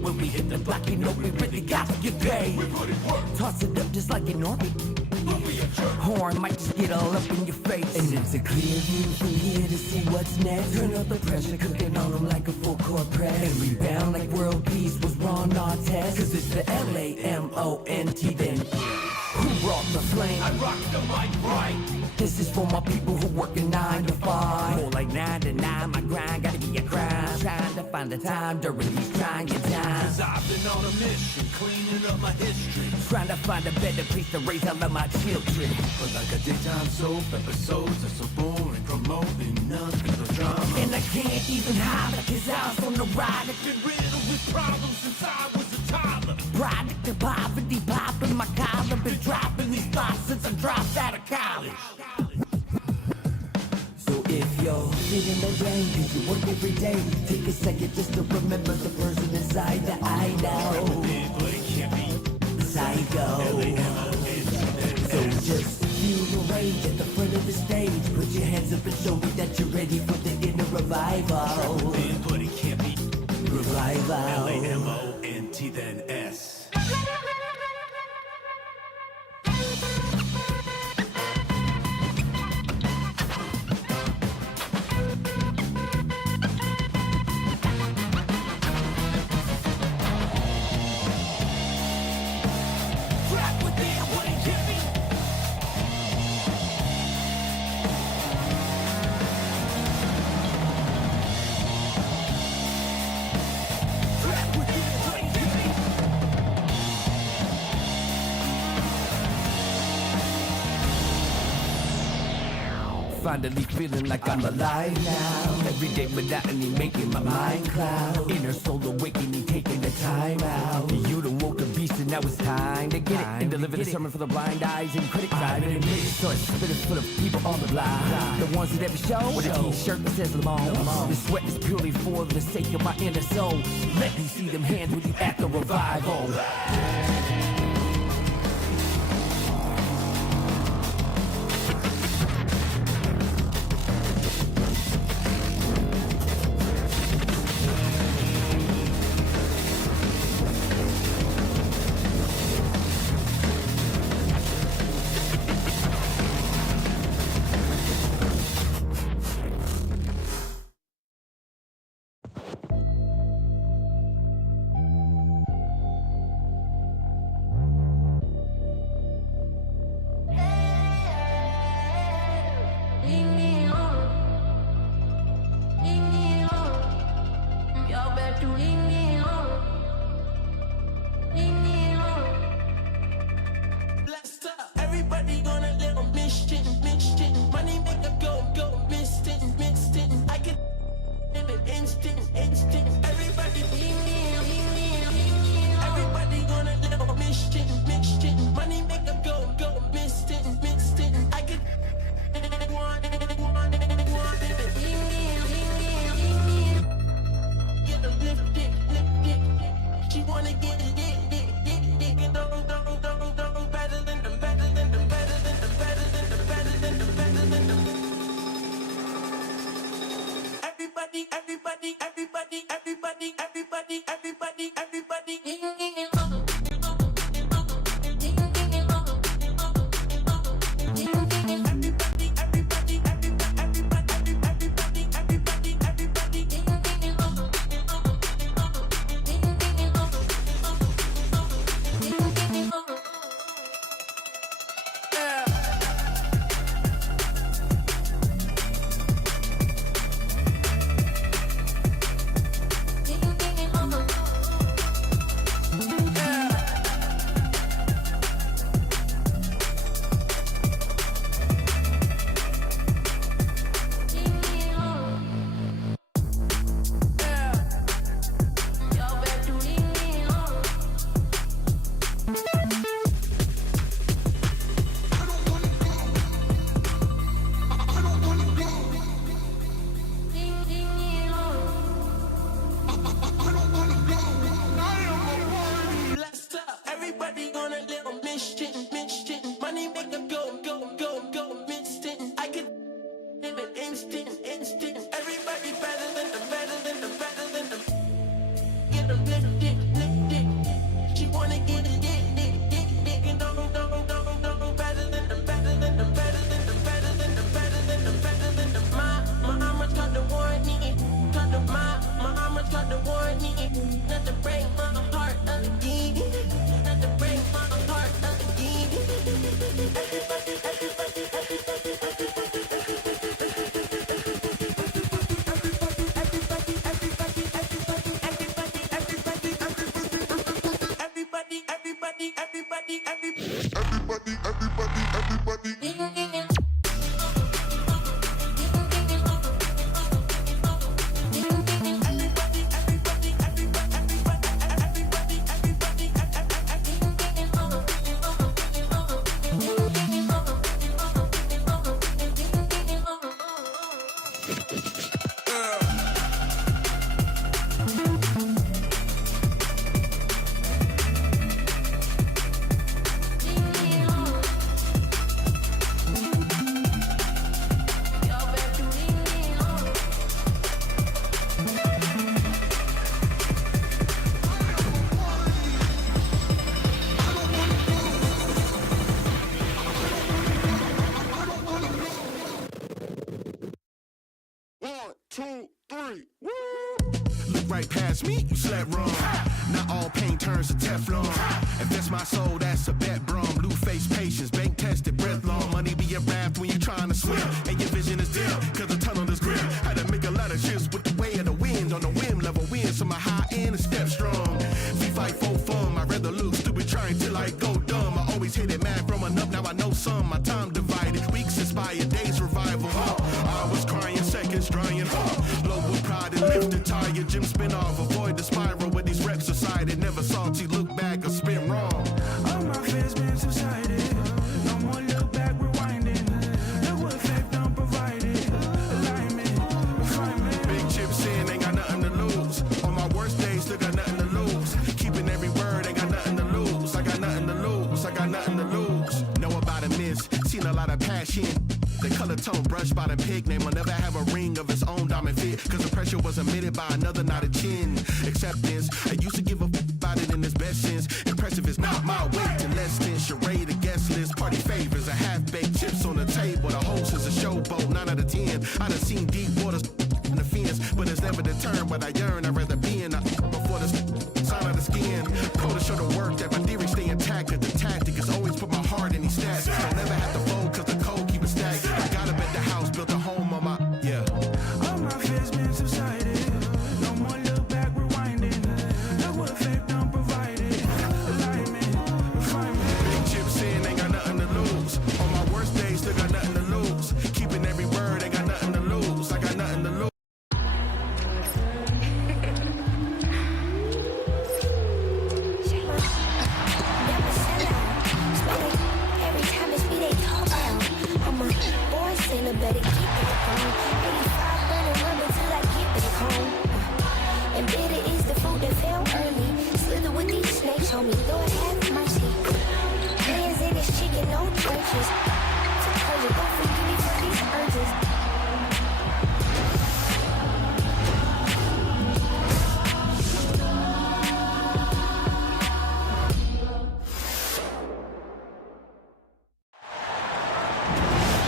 When we hit the block, you know we really got to get paid. We put it work. Toss it up just like an orbit. Horn might just get all up in your face. And it's a clear view from here to see what's next. Turn up the pressure, cooking on them like a full court press. And rebound like world peace was Ron Artest. Cause it's the L-A-M-O-N-T then. Who brought the flame? I rock the mic right. This is for my people who working 9 to 5. More like 9 to 9, my grind gotta be a crime. Trying to find the time during these trying times. Cause I've been on a mission, cleaning up my history. Trying to find a better place to raise all of my children. But like a daytime soap, episodes are so boring, promoting nothing but drama. And I can't even holler cause I was on the ride. I've been riddled with problems since I was a toddler. Product of poverty, popping my collar. Been dropping these thoughts since I dropped out of college. So if you're feeling the rain cause you work every day, take a second just to remember the person inside that I know. But it can't be Psycho. So just feel the rage at the front of the stage. Put your hands up and show me that you're ready for the inner revival. But it can't be Revival. L-A-M-O-N-T then S. Finally feeling like I'm alive now. Everyday monotony making my mind cloud. Inner soul awakening, taking the time out. You done woke the beast and now it's time to get it. And deliver the sermon for the blind eyes and critics. I've been in this so it's spitting full of people on the line. The ones that ever show with a t-shirt that says Lamont. The sweat is purely for the sake of my inner soul. Let me see them hands with you at the revival. Everybody gonna live on mission. Money make a go, missed it. I can live it instant. Everybody gonna live on mission. Money make a go, missed it. I can want it. Get a lift it. She wanna get it. Better than them. Right past me, you slept wrong. Not all paint turns to Teflon. If that's my soul, that's a bet, brum. Blue face patience, bank tested, breath long. Money be a raft when you're trying to swim. And your vision is dim, cause the tunnel is grim. Had to make a lot of shifts with the way of the wind. On the whim, level win, so my high end is step strong. We fight for fun, I'd rather lose stupid trying till I go dumb. I always hit it mad from enough, now I know some. My time divided, weeks inspire, days revival. I was crying, seconds drying. Low with pride and lifted tire, gym spin off, avoid the spiral with these reps aside. Never salty, look back or spin wrong. All my fears been subsided. No more look back, rewinding. No effect unprovided. Alignment, refinement. Big chips in, ain't got nothing to lose. On my worst days, still got nothing to lose. Keeping every word, ain't got nothing to lose. I got nothing to lose, I got nothing to lose. Know about a miss, seen a lot of passion. The color tone brushed by the pig name will never have a ring of its own diamond fit. Cause the pressure was emitted by another, not a chin. Acceptance, I used to give a about it in its best sense. Impressive is not my weight to less than charade, a guest list. Party favors, a half-baked chips on the table. The host is a showboat, 9 out of 10. I done seen deep waters in the fence, but it's never deterred what I yearn. I'd rather be in a before the sign of the skin. Pro to show the work that my theory stay intact. That the tactic is always put my heart in these stats. Don't never have to fold cause the code keep it stacked. I got up at the house, built a home on my, yeah. All my fears been subsided. No more look back, rewinding. No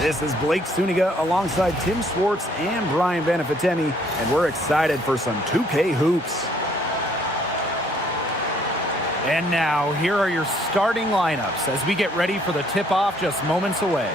This is Blake Suniga alongside Tim Swartz and Brian Banafitemi, and we're excited for some 2K hoops. And now, here are your starting lineups as we get ready for the tip-off just moments away.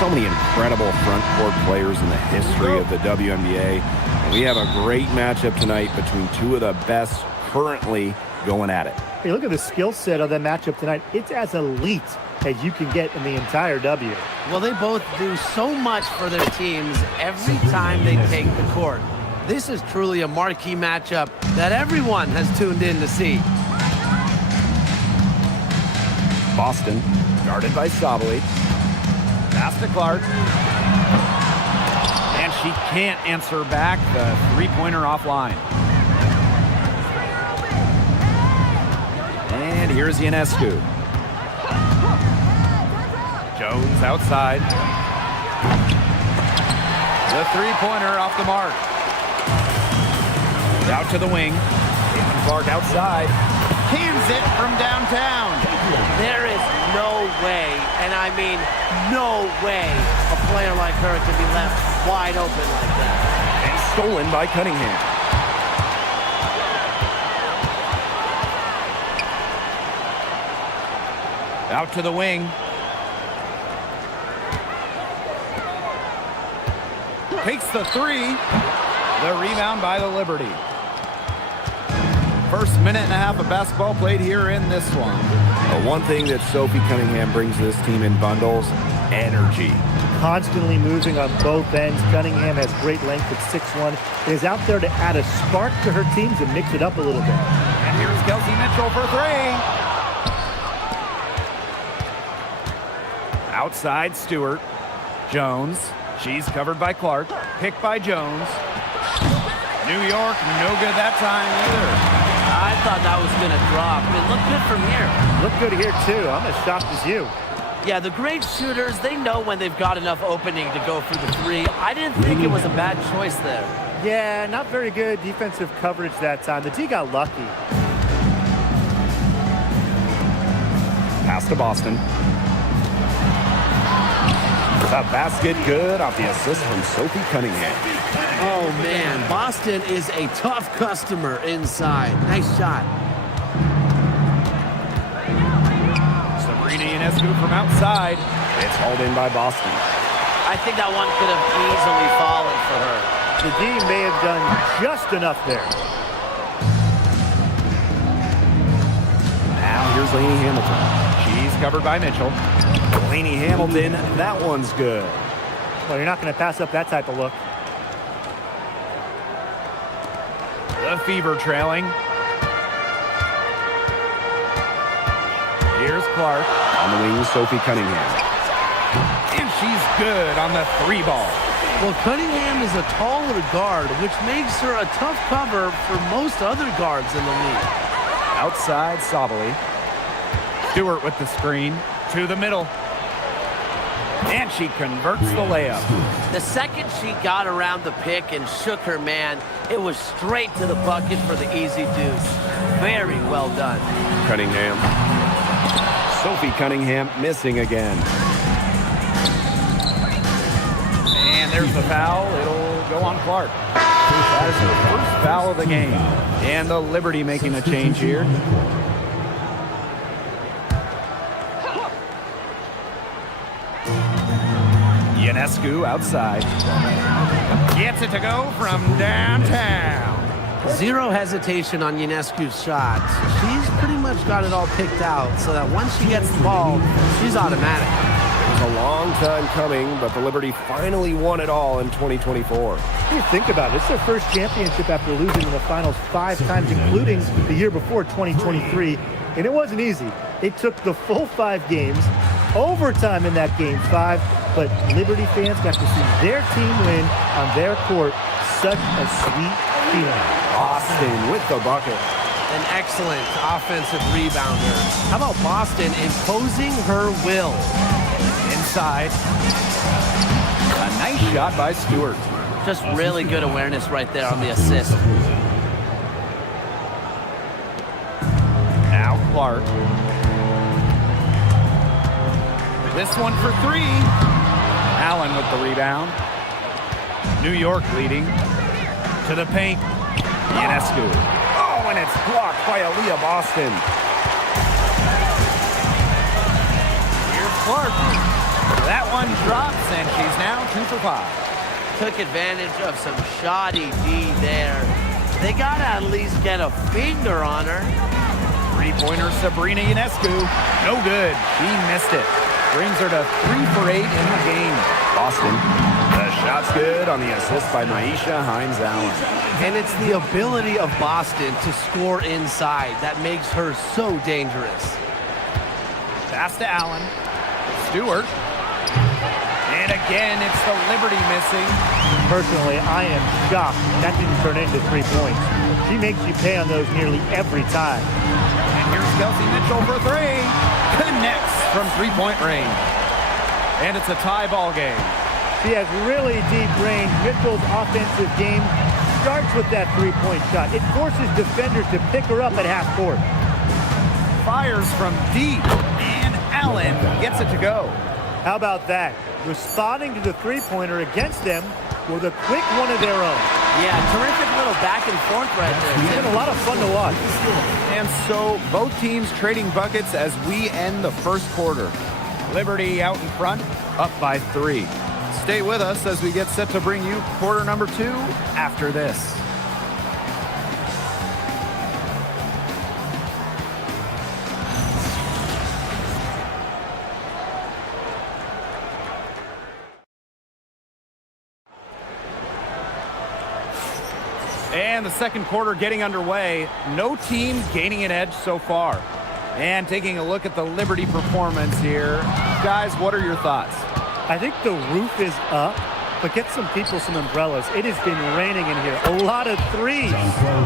So many incredible front court players in the history of the WNBA. And we have a great matchup tonight between two of the best currently going at it. Hey, look at the skill set of that matchup tonight. It's as elite as you can get in the entire W. Well, they both do so much for their teams every time they take the court. This is truly a marquee matchup that everyone has tuned in to see. Boston, guarded by Sabali. Pass to Clark. And she can't answer back the three-pointer offline. And here's Ionescu. Jones outside. The three-pointer off the mark. Out to the wing. Caitlin Clark outside. Cans it from downtown. There is no way, and I mean no way, a player like her can be left wide open like that. And stolen by Cunningham. Out to the wing. Takes the three. The rebound by the Liberty. First minute and a half of basketball played here in this one. One thing that Sophie Cunningham brings to this team in bundles, energy. Constantly moving on both ends. Cunningham has great length at 6'1". Is out there to add a spark to her team to mix it up a little bit. And here's Kelsey Mitchell for three. Outside Stewart. Jones. She's covered by Clark. Picked by Jones. New York, no good that time either. I thought that was going to drop. It looked good from here. Look good here, too. I'm as shocked as you. Yeah, the great shooters, they know when they've got enough opening to go for the three. I didn't think it was a bad choice there. Yeah, not very good defensive coverage that time. The D got lucky. Pass to Boston. A basket good off the assist from Sophie Cunningham. Oh, man. Boston is a tough customer inside. Nice shot. Sabrina Ionescu from outside. It's hauled in by Boston. I think that one could have easily fallen for her. The D may have done just enough there. Now here's Lainey Hamilton. She's covered by Mitchell. Lainey Hamilton, that one's good. Well, you're not going to pass up that type of look. The Fever trailing. Here's Clark. On the wing, Sophie Cunningham. And she's good on the three ball. Well, Cunningham is a taller guard, which makes her a tough cover for most other guards in the league. Outside Sabali. Stewart with the screen. To the middle. And she converts the layup. The second she got around the pick and shook her man, it was straight to the bucket for the easy deuce. Very well done. Cunningham. Sophie Cunningham missing again. And there's the foul. It'll go on Clark. That is her first foul of the game. And the Liberty making a change here. Ionescu outside. Gets it to go from downtown. Zero hesitation on Ionescu's shots. She's pretty much got it all picked out so that once she gets the ball, she's automatic. It was a long time coming, but the Liberty finally won it all in 2024. You think about it. It's their first championship after losing in the finals 5 times, including the year before, 2023. And it wasn't easy. It took the full 5 games, overtime in that game 5, but Liberty fans got to see their team win on their court. Such a sweet feeling. Boston with the bucket. An excellent offensive rebounder. How about Boston imposing her will? Inside. A nice shot by Stewart. Just really good awareness right there on the assist. Now Clark. This one for three. Allen with the rebound. New York leading. To the paint. Ionescu. Oh, and it's blocked by Aaliyah Boston. Here's Clark. That one drops, and she's now 2 for 5. Took advantage of some shoddy D there. They got to at least get a finger on her. Three-pointer Sabrina Ionescu. No good. She missed it. Brings her to 3 for 8 in the game. Boston. The shot's good on the assist by Maisha Hines-Allen. And it's the ability of Boston to score inside that makes her so dangerous. Pass to Allen. Stewart. And again, it's the Liberty missing. Personally, I am shocked that didn't turn into 3 points. She makes you pay on those nearly every time. And here's Kelsey Mitchell for 3. Connects from 3-point range. And it's a tie ball game. She has really deep range. Mitchell's offensive game starts with that 3-point shot. It forces defenders to pick her up at half court. Fires from deep. And Allen gets it to go. How about that? Responding to the 3-pointer against them with a quick one of their own. Yeah, terrific little back and forth right there. It's been a lot of fun to watch. And so both teams trading buckets as we end the first quarter. Liberty out in front, up by 3. Stay with us as we get set to bring you quarter number 2 after this. And the second quarter getting underway. No team gaining an edge so far. And taking a look at the Liberty performance here. Guys, what are your thoughts? I think the roof is up, but get some people some umbrellas. It has been raining in here. A lot of threes.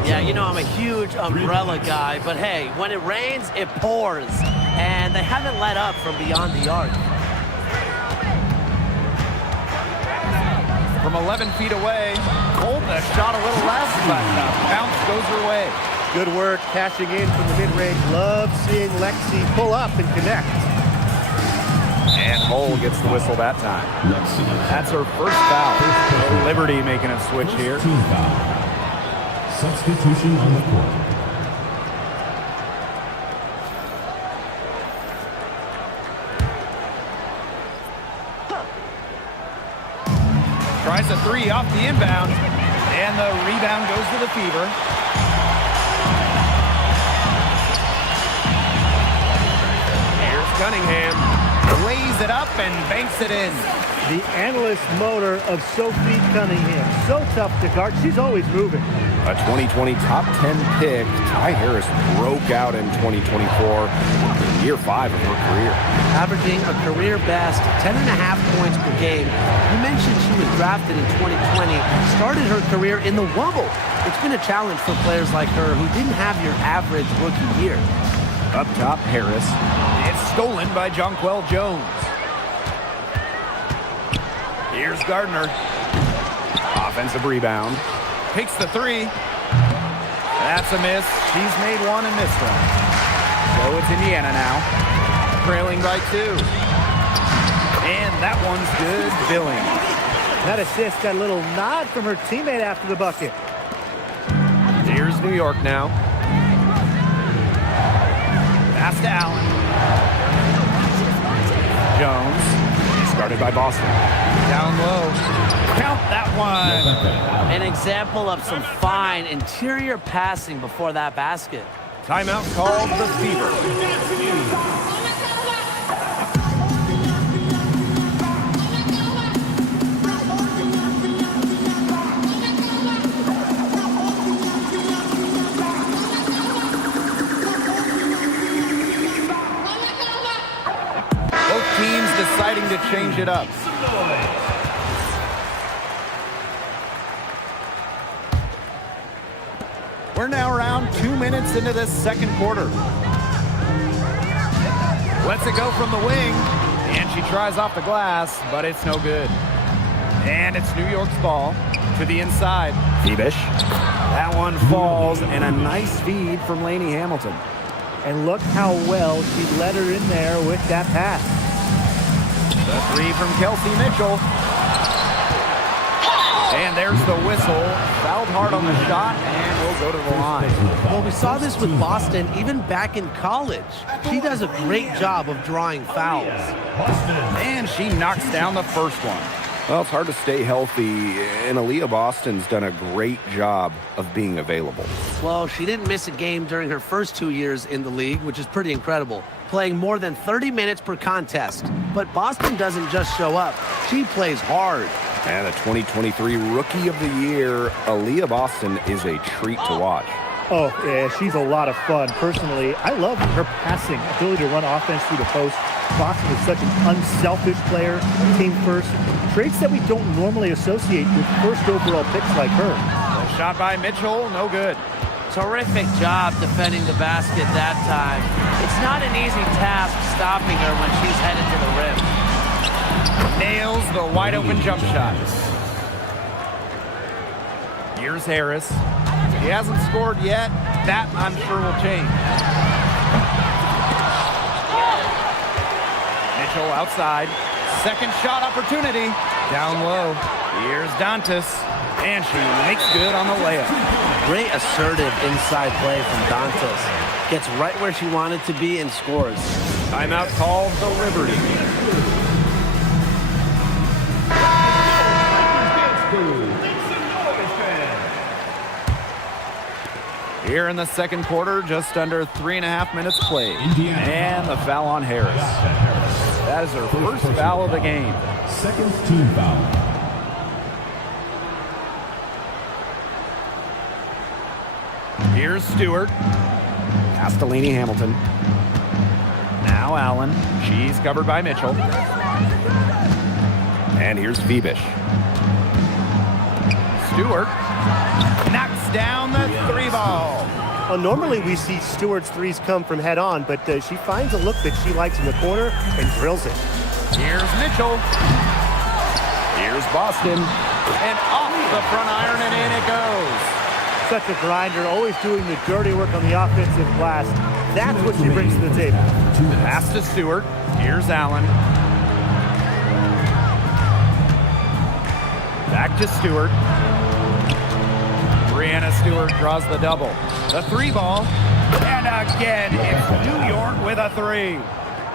Yeah, you know I'm a huge umbrella guy, but hey, when it rains, it pours. And they haven't let up from beyond the arc. From 11 feet away, Holden shot a little less, but bounce goes her way. Good work cashing in from the mid-range. Love seeing Lexi pull up and connect. And Hull gets the whistle that time. That's her first foul. Liberty making a switch here. Team foul. Substitution on the court. Tries a 3 off the inbound, and the rebound goes to the Fever. Here's Cunningham, lays it up and banks it in. The endless motor of Sophie Cunningham. So tough to guard. She's always moving. A 2020 top 10 pick, Ty Harris broke out in 2024, year 5 of her career. Averaging a career best 10.5 points per game. You mentioned she was drafted in 2020, started her career in the Wumble. It's been a challenge for players like her who didn't have your average rookie year. Up top, Harris. It's stolen by Jonquel Jones. Here's Gardner. Offensive rebound. Takes the 3. That's a miss. She's made 1 and missed 1. So it's Indiana now. Trailing by 2. And that one's good billing. That assist got a little nod from her teammate after the bucket. Here's New York now. Pass to Allen. Jones. Started by Boston. Down low. Count that one. An example of some fine interior passing before that basket. Timeout called the Fever. Both teams deciding to change it up. We're now around 2 minutes into this second quarter. Lets it go from the wing, and she tries off the glass, but it's no good. And it's New York's ball to the inside. Thiebish. That one falls, and a nice feed from Lainey Hamilton. And look how well she let her in there with that pass. The three from Kelsey Mitchell. And there's the whistle. Fouled hard on the shot, and we'll go to the line. Well, we saw this with Boston even back in college. She does a great job of drawing fouls. And she knocks down the first one. Well, it's hard to stay healthy, and Aaliyah Boston's done a great job of being available. Well, she didn't miss a game during her first 2 years in the league, which is pretty incredible, playing more than 30 minutes per contest. But Boston doesn't just show up. She plays hard. And the 2023 Rookie of the Year, Aaliyah Boston, is a treat to watch. Oh, yeah, she's a lot of fun. Personally, I love her passing, ability to run offense through the post. Boston is such an unselfish player, team first. Traits that we don't normally associate with first overall picks like her. A shot by Mitchell, no good. Terrific job defending the basket that time. It's not an easy task stopping her when she's headed to the rim. Nails the wide open jump shot. Here's Harris. He hasn't scored yet. That, I'm sure, will change. Mitchell outside. Second shot opportunity. Down low. Here's Dantas. And she makes good on the layup. Great assertive inside play from Dantas. Gets right where she wanted to be and scores. Timeout called the Liberty. Here in the second quarter, just under 3.5 minutes played. And the foul on Harris. That is her first foul of the game. Second team foul. Here's Stewart. Castellini Hamilton. Now Allen. She's covered by Mitchell. And here's Phoebish. Stewart knocks down the three ball. Well, normally we see Stewart's threes come from head on, but she finds a look that she likes in the corner and drills it. Here's Mitchell. Here's Boston. And off the front iron and in it goes. Such a grinder, always doing the dirty work on the offensive glass. That's what she brings to the table. Pass to Stewart. Here's Allen. Back to Stewart. Brianna Stewart draws the double. The three ball. And again, it's New York with a three.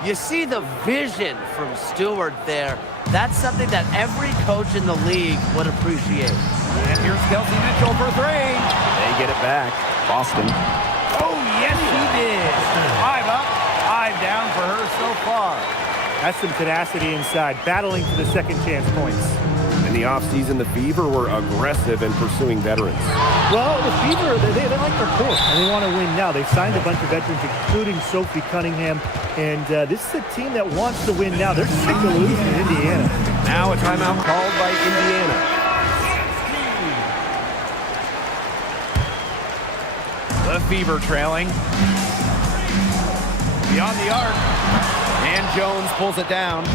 You see the vision from Stewart there. That's something that every coach in the league would appreciate. And here's Kelsey Mitchell for three. They get it back. Boston. Oh, yes, he did. 5 up, 5 down for her so far. That's some tenacity inside, battling for the second chance points. In the offseason, the Fever were aggressive in pursuing veterans. Well, the Fever, they like their course, and they want to win now. They've signed a bunch of veterans, including Sophie Cunningham, and this is a team that wants to win now. They're sick of losing in Indiana. Now a timeout called by Indiana. The Fever trailing. Beyond the arc. And Jones pulls it down.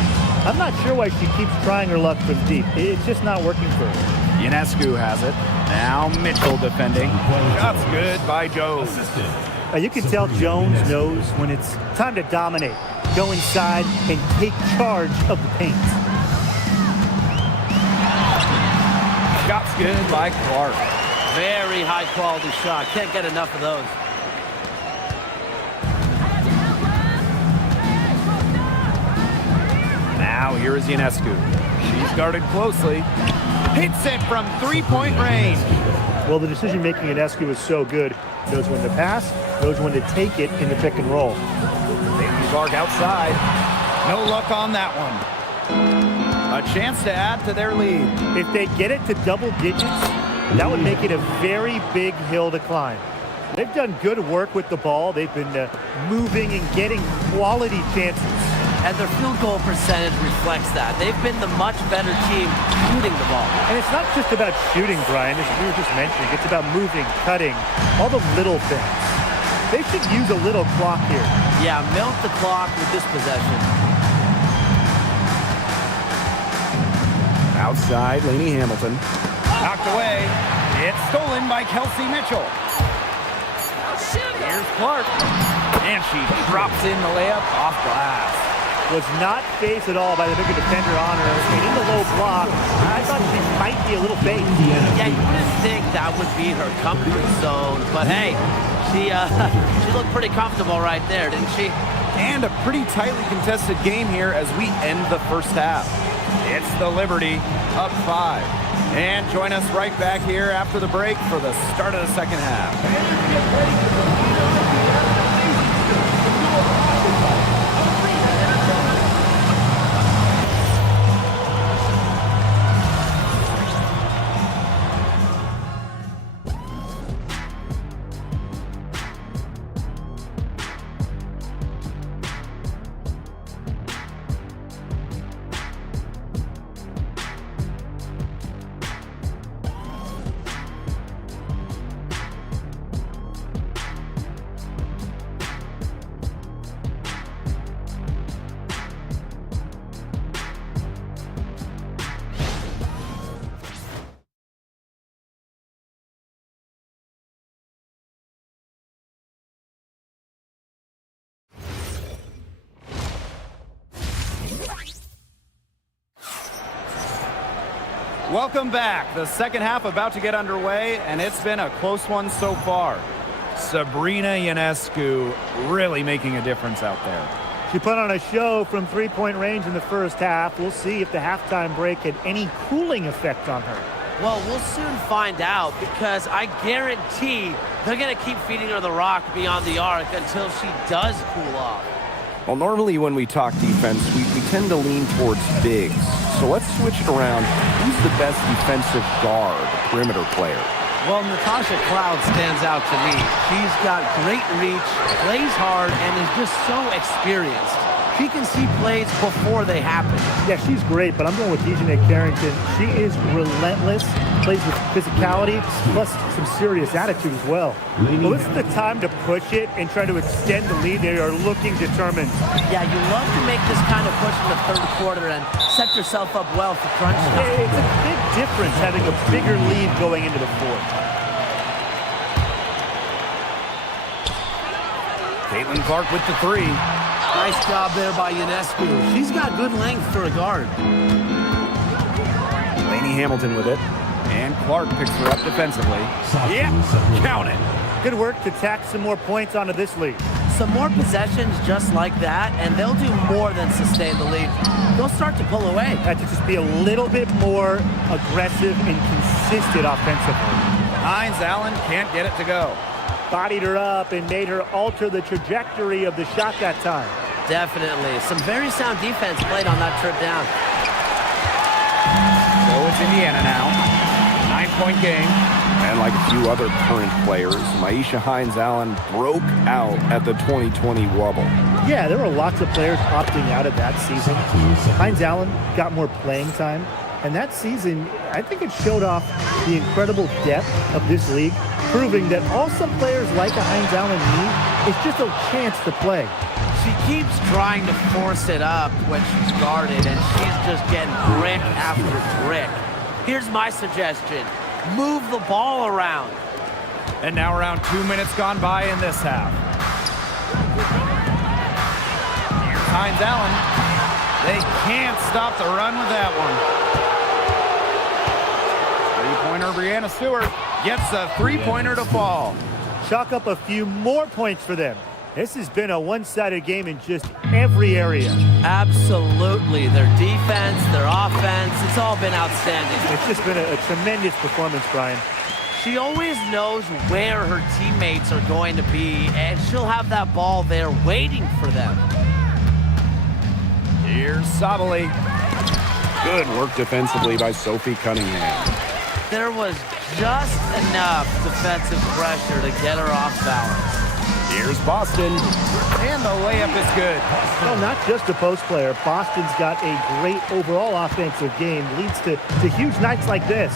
I'm not sure why she keeps trying her luck from deep. It's just not working for her. Ionescu has it. Now Mitchell defending. Shots good by Jones. You can tell Jones knows when it's time to dominate, go inside, and take charge of the paint. Shots good by Clark. Very high quality shot. Can't get enough of those. Now here is Ionescu. She's guarded closely. Hits it from three-point range. Well, the decision-making in Ionescu is so good. Knows when to pass, knows when to take it in the pick and roll. Baby Clark outside. No luck on that one. A chance to add to their lead. If they get it to double digits, that would make it a very big hill to climb. They've done good work with the ball. They've been moving and getting quality chances. And their field goal percentage reflects that. They've been the much better team shooting the ball. And it's not just about shooting, Brian, as we were just mentioning. It's about moving, cutting, all the little things. They should use a little clock here. Yeah, milk the clock with this possession. Outside, Lainey Hamilton. Knocked away. It's stolen by Kelsey Mitchell. Here's Clark. And she drops in the layup off glass. was not phased at all by the bigger defender on her. And in the low block, I thought she might be a little phased. Yeah, you wouldn't think that would be her comfort zone, but hey, she looked pretty comfortable right there, didn't she? And a pretty tightly contested game here as we end the first half. It's the Liberty up 5. And join us right back here after the break for the start of the second half. Welcome back. The second half about to get underway, and it's been a close one so far. Sabrina Ionescu really making a difference out there. She put on a show from three-point range in the first half. We'll see if the halftime break had any cooling effect on her. Well, we'll soon find out, because I guarantee they're going to keep feeding her the rock beyond the arc until she does cool off. Well, normally when we talk defense, we tend to lean towards bigs. So let's switch it around. Who's the best defensive guard, perimeter player? Well, Natasha Cloud stands out to me. She's got great reach, plays hard, and is just so experienced. She can see plays before they happen. Yeah, she's great, but I'm going with Dejanay Carrington. She is relentless, plays with physicality, plus some serious attitude as well. Well, this is the time to push it and try to extend the lead. They are looking determined. Yeah, you love to make this kind of push in the third quarter and set yourself up well for crunch time. It's a big difference having a bigger lead going into the fourth. Caitlin Clark with the 3. Nice job there by Ionescu. She's got good length for a guard. Lainey Hamilton with it. And Clark picks her up defensively. Yeah, count it. Good work to tack some more points onto this lead. Some more possessions just like that, and they'll do more than sustain the lead. They'll start to pull away. Have to just be a little bit more aggressive and consistent offensively. Hines Allen can't get it to go. Bodied her up and made her alter the trajectory of the shot that time. Definitely. Some very sound defense played on that trip down. So it's Indiana now. 9-point game. And like a few other current players, Maisha Hines-Allen broke out at the 2020 Wubble. Yeah, there were lots of players opting out of that season. Hines-Allen got more playing time. And that season, I think it showed off the incredible depth of this league, proving that all some players like a Hines-Allen need is just a chance to play. She keeps trying to force it up when she's guarded, and she's just getting brick after brick. Here's my suggestion. Move the ball around. And now around 2 minutes gone by in this half. Here's Hines-Allen. They can't stop the run with that one. Three-pointer Brianna Stewart gets a three-pointer to fall. Chalk up a few more points for them. This has been a one-sided game in just every area. Absolutely. Their defense, their offense, it's all been outstanding. It's just been a tremendous performance, Brian. She always knows where her teammates are going to be, and she'll have that ball there waiting for them. Here's Sabali. Good work defensively by Sophie Cunningham. There was just enough defensive pressure to get her off balance. Here's Boston, and the layup is good. Well, not just a post player. Boston's got a great overall offensive game. Leads to huge nights like this.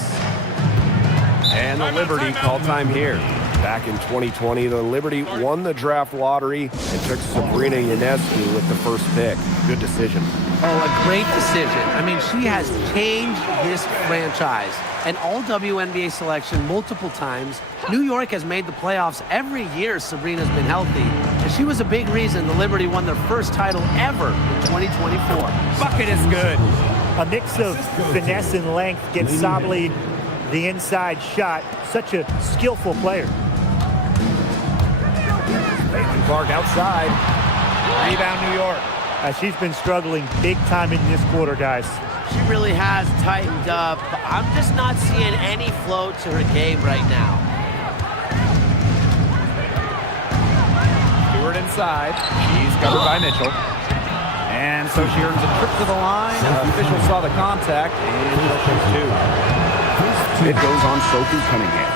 And the Liberty call time here. Back in 2020, the Liberty won the draft lottery and took Sabrina Ionescu with the first pick. Good decision. Oh, a great decision. I mean, she has changed this franchise. An all-WNBA selection multiple times. New York has made the playoffs every year Sabrina's been healthy. And she was a big reason the Liberty won their first title ever in 2024. Bucket is good. A mix of finesse and length gets Sabali the inside shot. Such a skillful player. Caitlin Clark outside. Rebound, New York. She's been struggling big time in this quarter, guys. She really has tightened up. I'm just not seeing any flow to her game right now. Stewart inside. She's covered by Mitchell. And so she earns a trip to the line. Officials saw the contact, and she'll shoot two. It goes on Sophie Cunningham.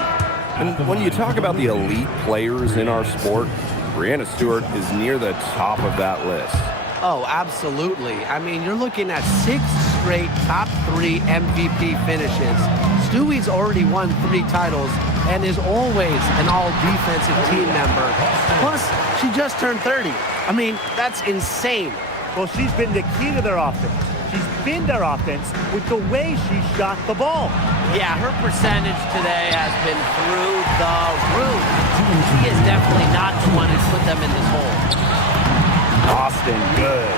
And when you talk about the elite players in our sport, Breanna Stewart is near the top of that list. Oh, absolutely. I mean, you're looking at 6 straight top 3 MVP finishes. Stewie's already won 3 titles and is always an all-defensive team member. Plus, she just turned 30. I mean, that's insane. Well, she's been the key to their offense. She's been their offense with the way she shot the ball. Yeah, her percentage today has been through the roof. She is definitely not the one who's put them in this hole. Austin, good.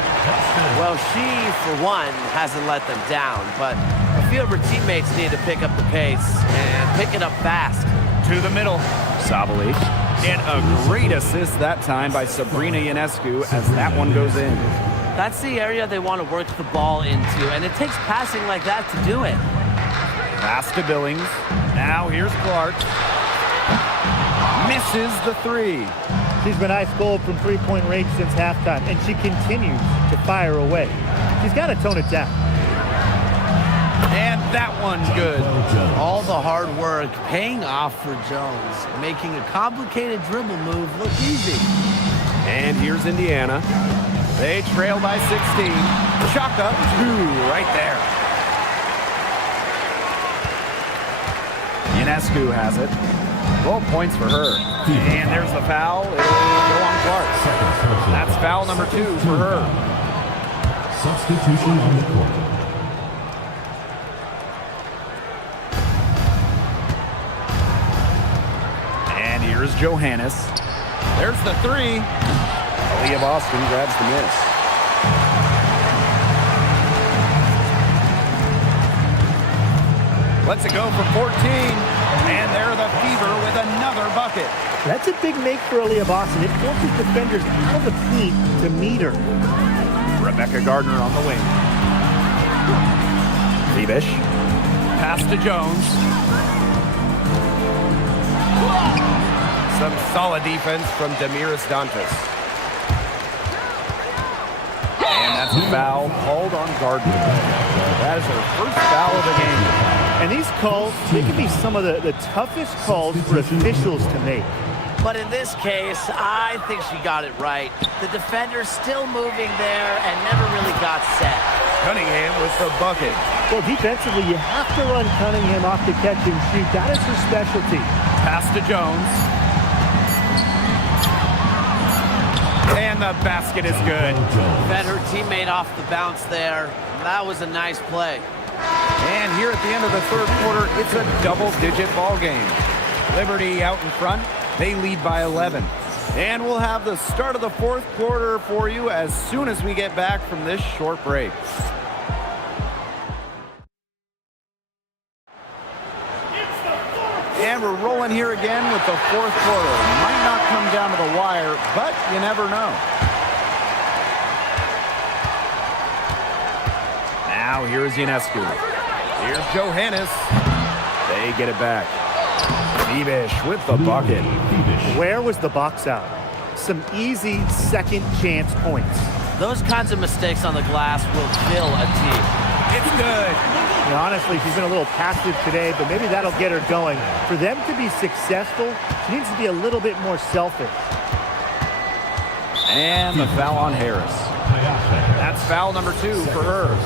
Well, she, for one, hasn't let them down, but a few of her teammates need to pick up the pace and pick it up fast. To the middle. Sabali. And a great assist that time by Sabrina Ionescu as that one goes in. That's the area they want to work the ball into, and it takes passing like that to do it. Pass to Billings. Now here's Clark. Misses the 3. She's been ice cold from three-point range since halftime, and she continues to fire away. She's got to tone it down. And that one's good. All the hard work paying off for Jones, making a complicated dribble move look easy. And here's Indiana. They trail by 16. Chaka, 2 right there. Ionescu has it. 12 points for her. And there's the foul. It'll go on Clark. That's foul number 2 for her. Substitution on the court. And here's Johannes. There's the 3. Aaliyah Boston grabs the miss. Lets it go for 14. And they're the Fever with another bucket. That's a big make for Aaliyah Boston. It forces defenders out of the paint to meet her. Rebecca Gardner on the wing. Lebish. Pass to Jones. Some solid defense from Damiris Dantas. And that's a foul called on Gardner. That is her first foul of the game. And these calls, they can be some of the toughest calls for officials to make. But in this case, I think she got it right. The defender's still moving there and never really got set. Cunningham with the bucket. Well, defensively, you have to run Cunningham off the catch and shoot. That is her specialty. Pass to Jones. And the basket is good. Fed her teammate off the bounce there. That was a nice play. And here at the end of the third quarter, it's a double-digit ball game. Liberty out in front. They lead by 11. And we'll have the start of the fourth quarter for you as soon as we get back from this short break. And we're rolling here again with the fourth quarter. Might not come down to the wire, but you never know. Now here's Ionescu. Here's Johannes. They get it back. Lebish with the bucket. Where was the box out? Some easy second chance points. Those kinds of mistakes on the glass will kill a team. It's good. You know, honestly, she's been a little passive today, but maybe that'll get her going. For them to be successful, she needs to be a little bit more selfish. And the foul on Harris. That's foul number 2 for her.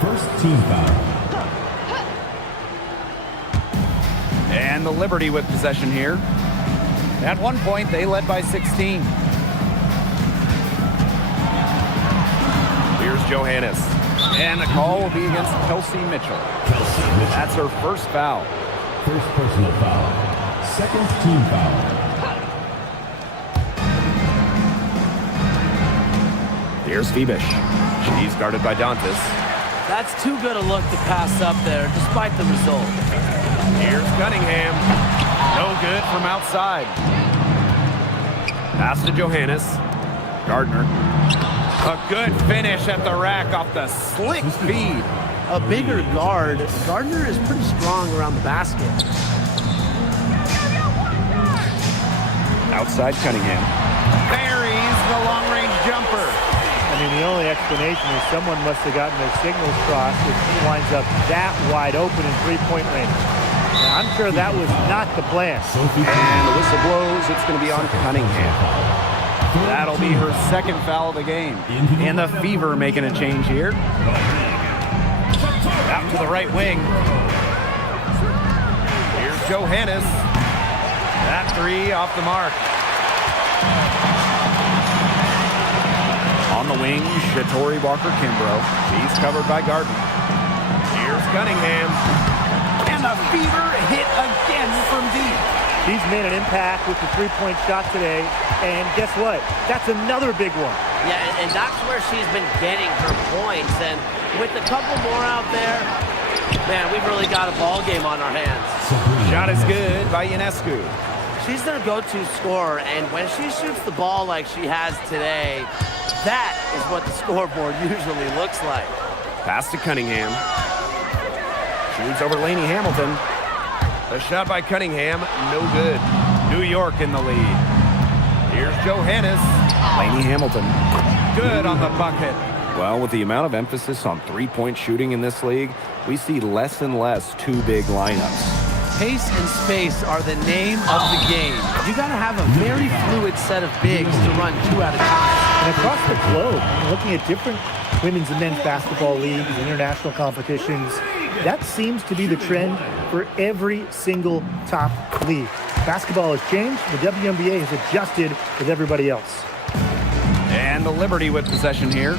First team foul. And the Liberty with possession here. At one point, they led by 16. Here's Johannes. And the call will be against Kelsey Mitchell. That's her first foul. First personal foul. Second team foul. Here's Phoebish. She's guarded by Dantas. That's too good a look to pass up there, despite the result. Here's Cunningham. No good from outside. Pass to Johannes. Gardner. A good finish at the rack off the slick feed. A bigger guard. Gardner is pretty strong around the basket. Outside Cunningham. Buries the long-range jumper. I mean, the only explanation is someone must have gotten their signals crossed if he winds up that wide open in three-point range. Now, I'm sure that was not the plan. And the whistle blows. It's going to be on Cunningham. That'll be her second foul of the game. And the Fever making a change here. Out to the right wing. Here's Johannes. That three off the mark. On the wing, Shatori Walker-Kimbrough. He's covered by Gardner. Here's Cunningham. And the Fever hit again from deep. She's made an impact with the three-point shot today. And guess what? That's another big one. Yeah, and that's where she's been getting her points. And with a couple more out there, man, we've really got a ball game on our hands. Shot is good by Ionescu. She's their go-to scorer, and when she shoots the ball like she has today, that is what the scoreboard usually looks like. Pass to Cunningham. Shoots over Laney Hamilton. The shot by Cunningham, no good. New York in the lead. Here's Johannes. Laney Hamilton. Good on the bucket. Well, with the amount of emphasis on three-point shooting in this league, we see less and less two-big lineups. Pace and space are the name of the game. You got to have a very fluid set of bigs to run two at a time. And across the globe, looking at different women's and men's basketball leagues, international competitions, that seems to be the trend for every single top league. Basketball has changed. The WNBA has adjusted with everybody else. And the Liberty with possession here.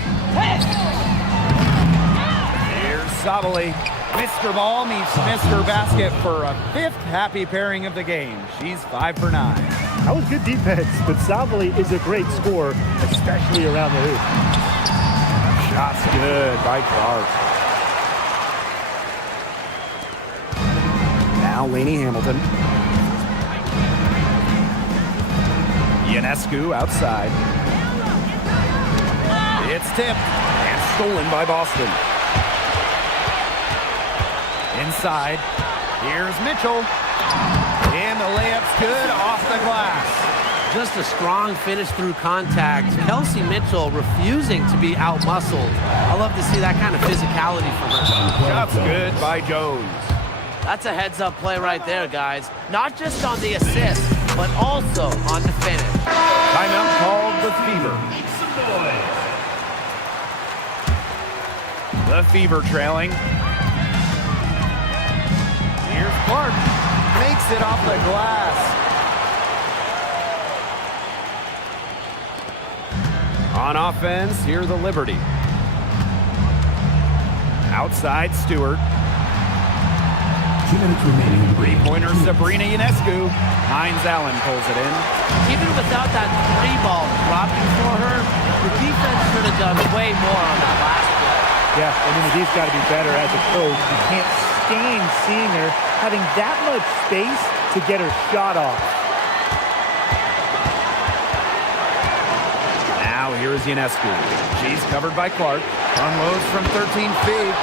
Here's Sabali. Mr. Ball meets Mr. Basket for a fifth happy pairing of the game. She's 5 for 9. That was good defense, but Savali is a great scorer, especially around the hoop. Shot's good by Clark. Now Laney Hamilton. Ionescu outside. It's tipped And stolen by Boston. inside. Here's Mitchell. And the layup's good off the glass. Just a strong finish through contact. Kelsey Mitchell refusing to be outmuscled. I love to see that kind of physicality from her. Shot's good by Jones. That's a heads-up play right there, guys. Not just on the assist, but also on the finish. Timeout called the Fever. The Fever trailing. Here's Clark. Makes it off the glass. On offense, here the Liberty. Outside, Stewart. 2 minutes remaining. Three-pointer, Sabrina Ionescu. Hines Allen pulls it in. Even without that three ball dropping for her, the defense should have done way more on that last play. Yeah, I mean, Nadee's got to be better as a coach. You can't stand seeing her having that much space to get her shot off. Now here is Ionescu. She's covered by Clark. Unloads from 13 feet.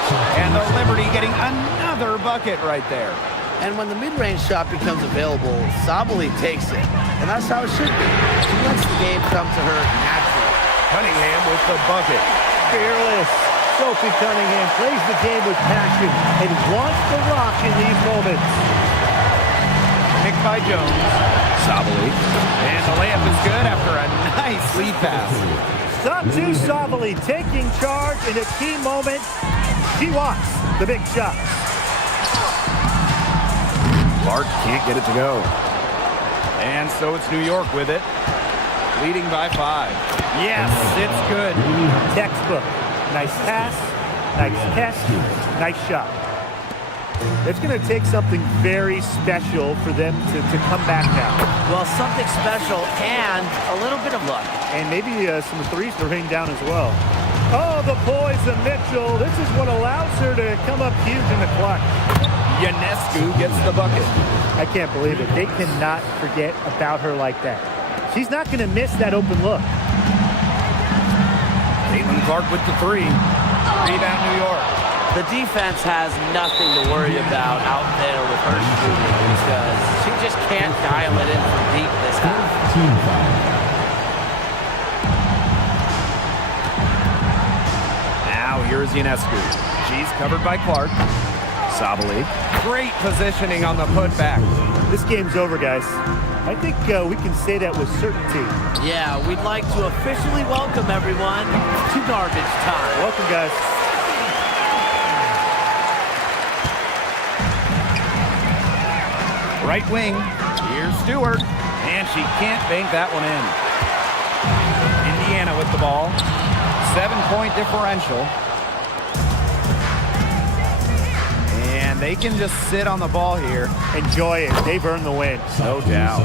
And the Liberty getting another bucket right there. And when the mid-range shot becomes available, Sabali takes it. And that's how it should be. She lets the game come to her naturally. Cunningham with the bucket. Fearless. Sophie Cunningham plays the game with passion and wants to rock in these moments. Picked by Jones. Sabali. And the layup is good after a nice lead pass. Satu Sabali taking charge in a key moment. She wants the big shot. Clark can't get it to go. And so it's New York with it. Leading by 5. Yes, it's good. Textbook. Nice pass, nice test, nice shot. It's going to take something very special for them to come back now. Well, something special and a little bit of luck. And maybe some threes to rain down as well. Oh, the poison Mitchell. This is what allows her to come up huge in the clutch. Ionescu gets the bucket. I can't believe it. They cannot forget about her like that. She's not going to miss that open look. Caitlin Clark with the three. Rebound, New York. The defense has nothing to worry about out there with her shooting because she just can't dial it in from deep this half. Team foul. Now here's Ionescu. She's covered by Clark. Sabali. Great positioning on the putback. This game's over, guys. I think we can say that with certainty. Yeah, we'd like to officially welcome everyone to garbage time. Welcome, guys. Right wing, here's Stewart, and she can't bank that one in. Indiana with the ball, 7-point differential. And they can just sit on the ball here. Enjoy it. They've earned the win. No doubt.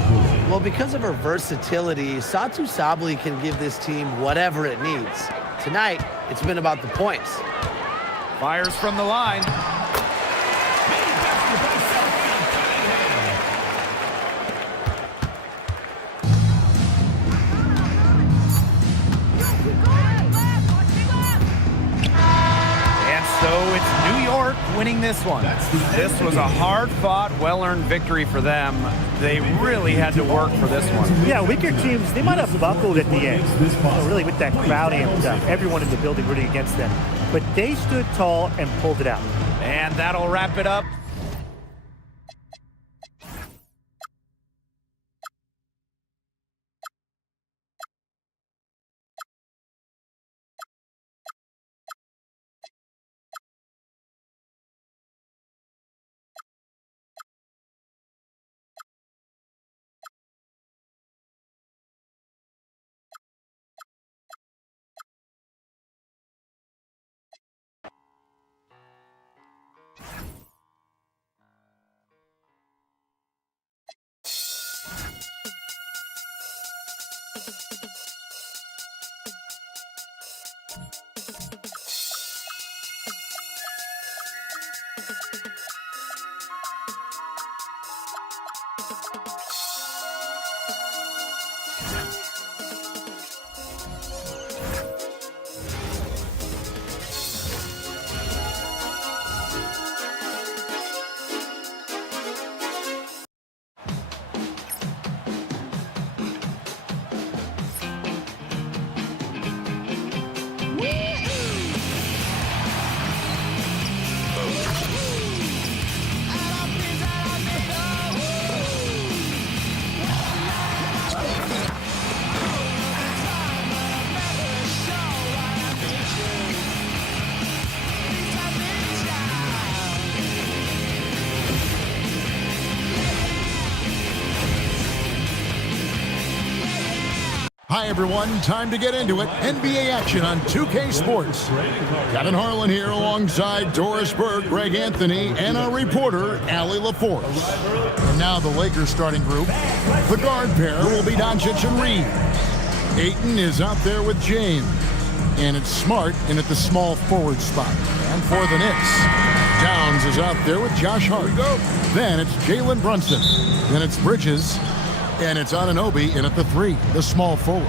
Well, because of her versatility, Satu Sabali can give this team whatever it needs. Tonight, it's been about the points. Fires from the line. So it's New York winning this one. This was a hard-fought, well-earned victory for them. They really had to work for this one. Yeah, weaker teams, they might have buckled at the end. Really with that crowd amped up. Everyone in the building rooting against them. But they stood tall and pulled it out. And that'll wrap it up. Hi, everyone. Time to get into it. NBA action on 2K Sports. Kevin Harlan here alongside Doris Burke, Greg Anthony, and our reporter, Allie LaForce. And now the Lakers starting group. The guard pair will be Doncic and Reed. Ayton is out there with James. And it's Smart in at the small forward spot. And for the Knicks, Downs is out there with Josh Hart. Then it's Jalen Brunson. Then it's Bridges. And it's Anunoby in at the 3, the small forward.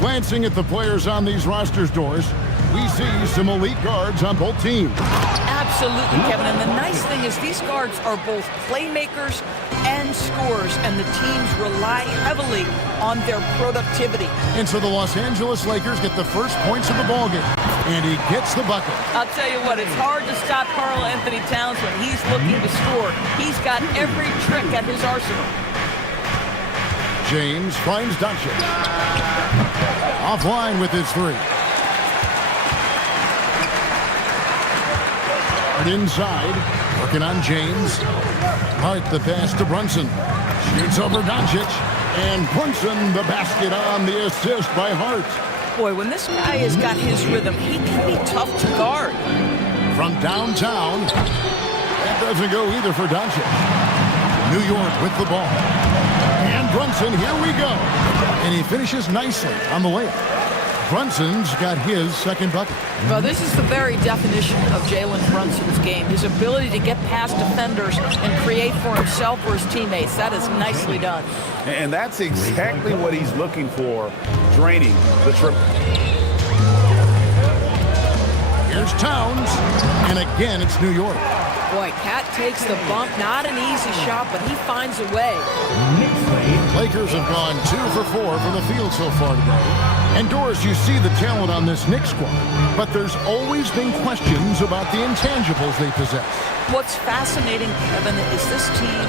Glancing at the players on these rosters, Doors, we see some elite guards on both teams. Absolutely, Kevin. And the nice thing is these guards are both playmakers and scorers, and the teams rely heavily on their productivity. And so the Los Angeles Lakers get the first points of the ballgame, and he gets the bucket. I'll tell you what, it's hard to stop Karl Anthony Towns when he's looking to score. He's got every trick at his arsenal. James finds Doncic. Offline with his 3. And inside, working on James. Hart the pass to Brunson. Shoots over Doncic. And Brunson the basket on the assist by Hart. Boy, when this guy has got his rhythm, he can be tough to guard. From downtown, Doesn't go either for Doncic. New York with the ball. And Brunson, here we go. And he finishes nicely on the layup. Brunson's got his second bucket. Well, this is the very definition of Jalen Brunson's game. His ability to get past defenders and create for himself or his teammates. That is nicely done. And that's exactly what he's looking for, draining the triple. Here's Towns. And again, it's New York. Boy, Cat takes the bump. Not an easy shot, but he finds a way. Lakers have gone 2 for 4 from the field so far today. And Doris, you see the talent on this Knicks squad, but there's always been questions about the intangibles they possess. What's fascinating, Kevin, is this team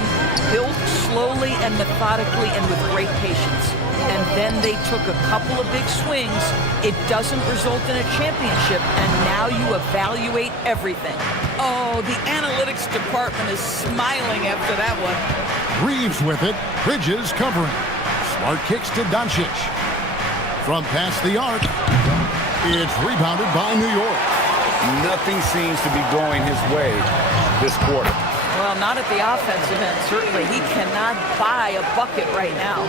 built slowly and methodically and with great patience. And then they took a couple of big swings. It doesn't result in a championship, and now you evaluate everything. Oh, the analytics department is smiling after that one. Reeves with it. Bridges covering. Smart kicks to Doncic. From past the arc, it's rebounded by New York. Nothing seems to be going his way this quarter. Well, not at the offensive end, certainly. He cannot buy a bucket right now.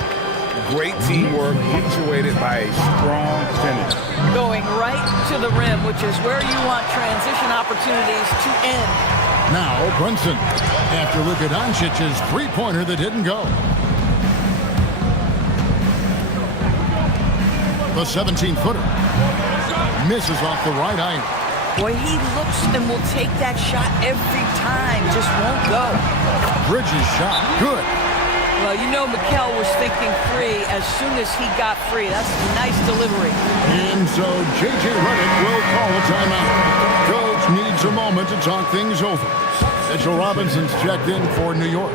Great teamwork, punctuated by a strong finish. Going right to the rim, which is where you want transition opportunities to end. Now Brunson, after Luka Doncic's three-pointer that didn't go. The 17-footer misses off the right iron. Boy, he looks and will take that shot every time, just won't go. Bridges shot, good. Well, you know Mikal was thinking free as soon as he got free. That's a nice delivery. And so J.J. Redick will call a timeout. Coach needs a moment to talk things over. Mitchell Robinson's checked in for New York.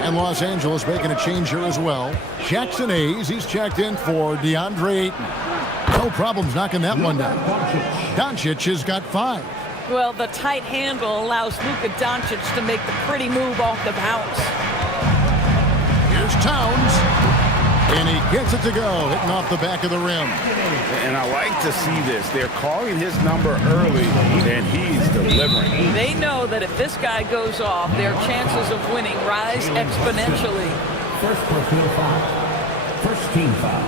And Los Angeles making a change here as well. Jackson Hayes, he's checked in for DeAndre Ayton. No problems knocking that one down. Doncic has got 5. Well, the tight handle allows Luka Doncic to make the pretty move off the bounce. Here's Towns. And he gets it to go, hitting off the back of the rim. And I like to see this. They're calling his number early, and he's delivering. They know that if this guy goes off, their chances of winning rise exponentially. First personal foul. First team foul.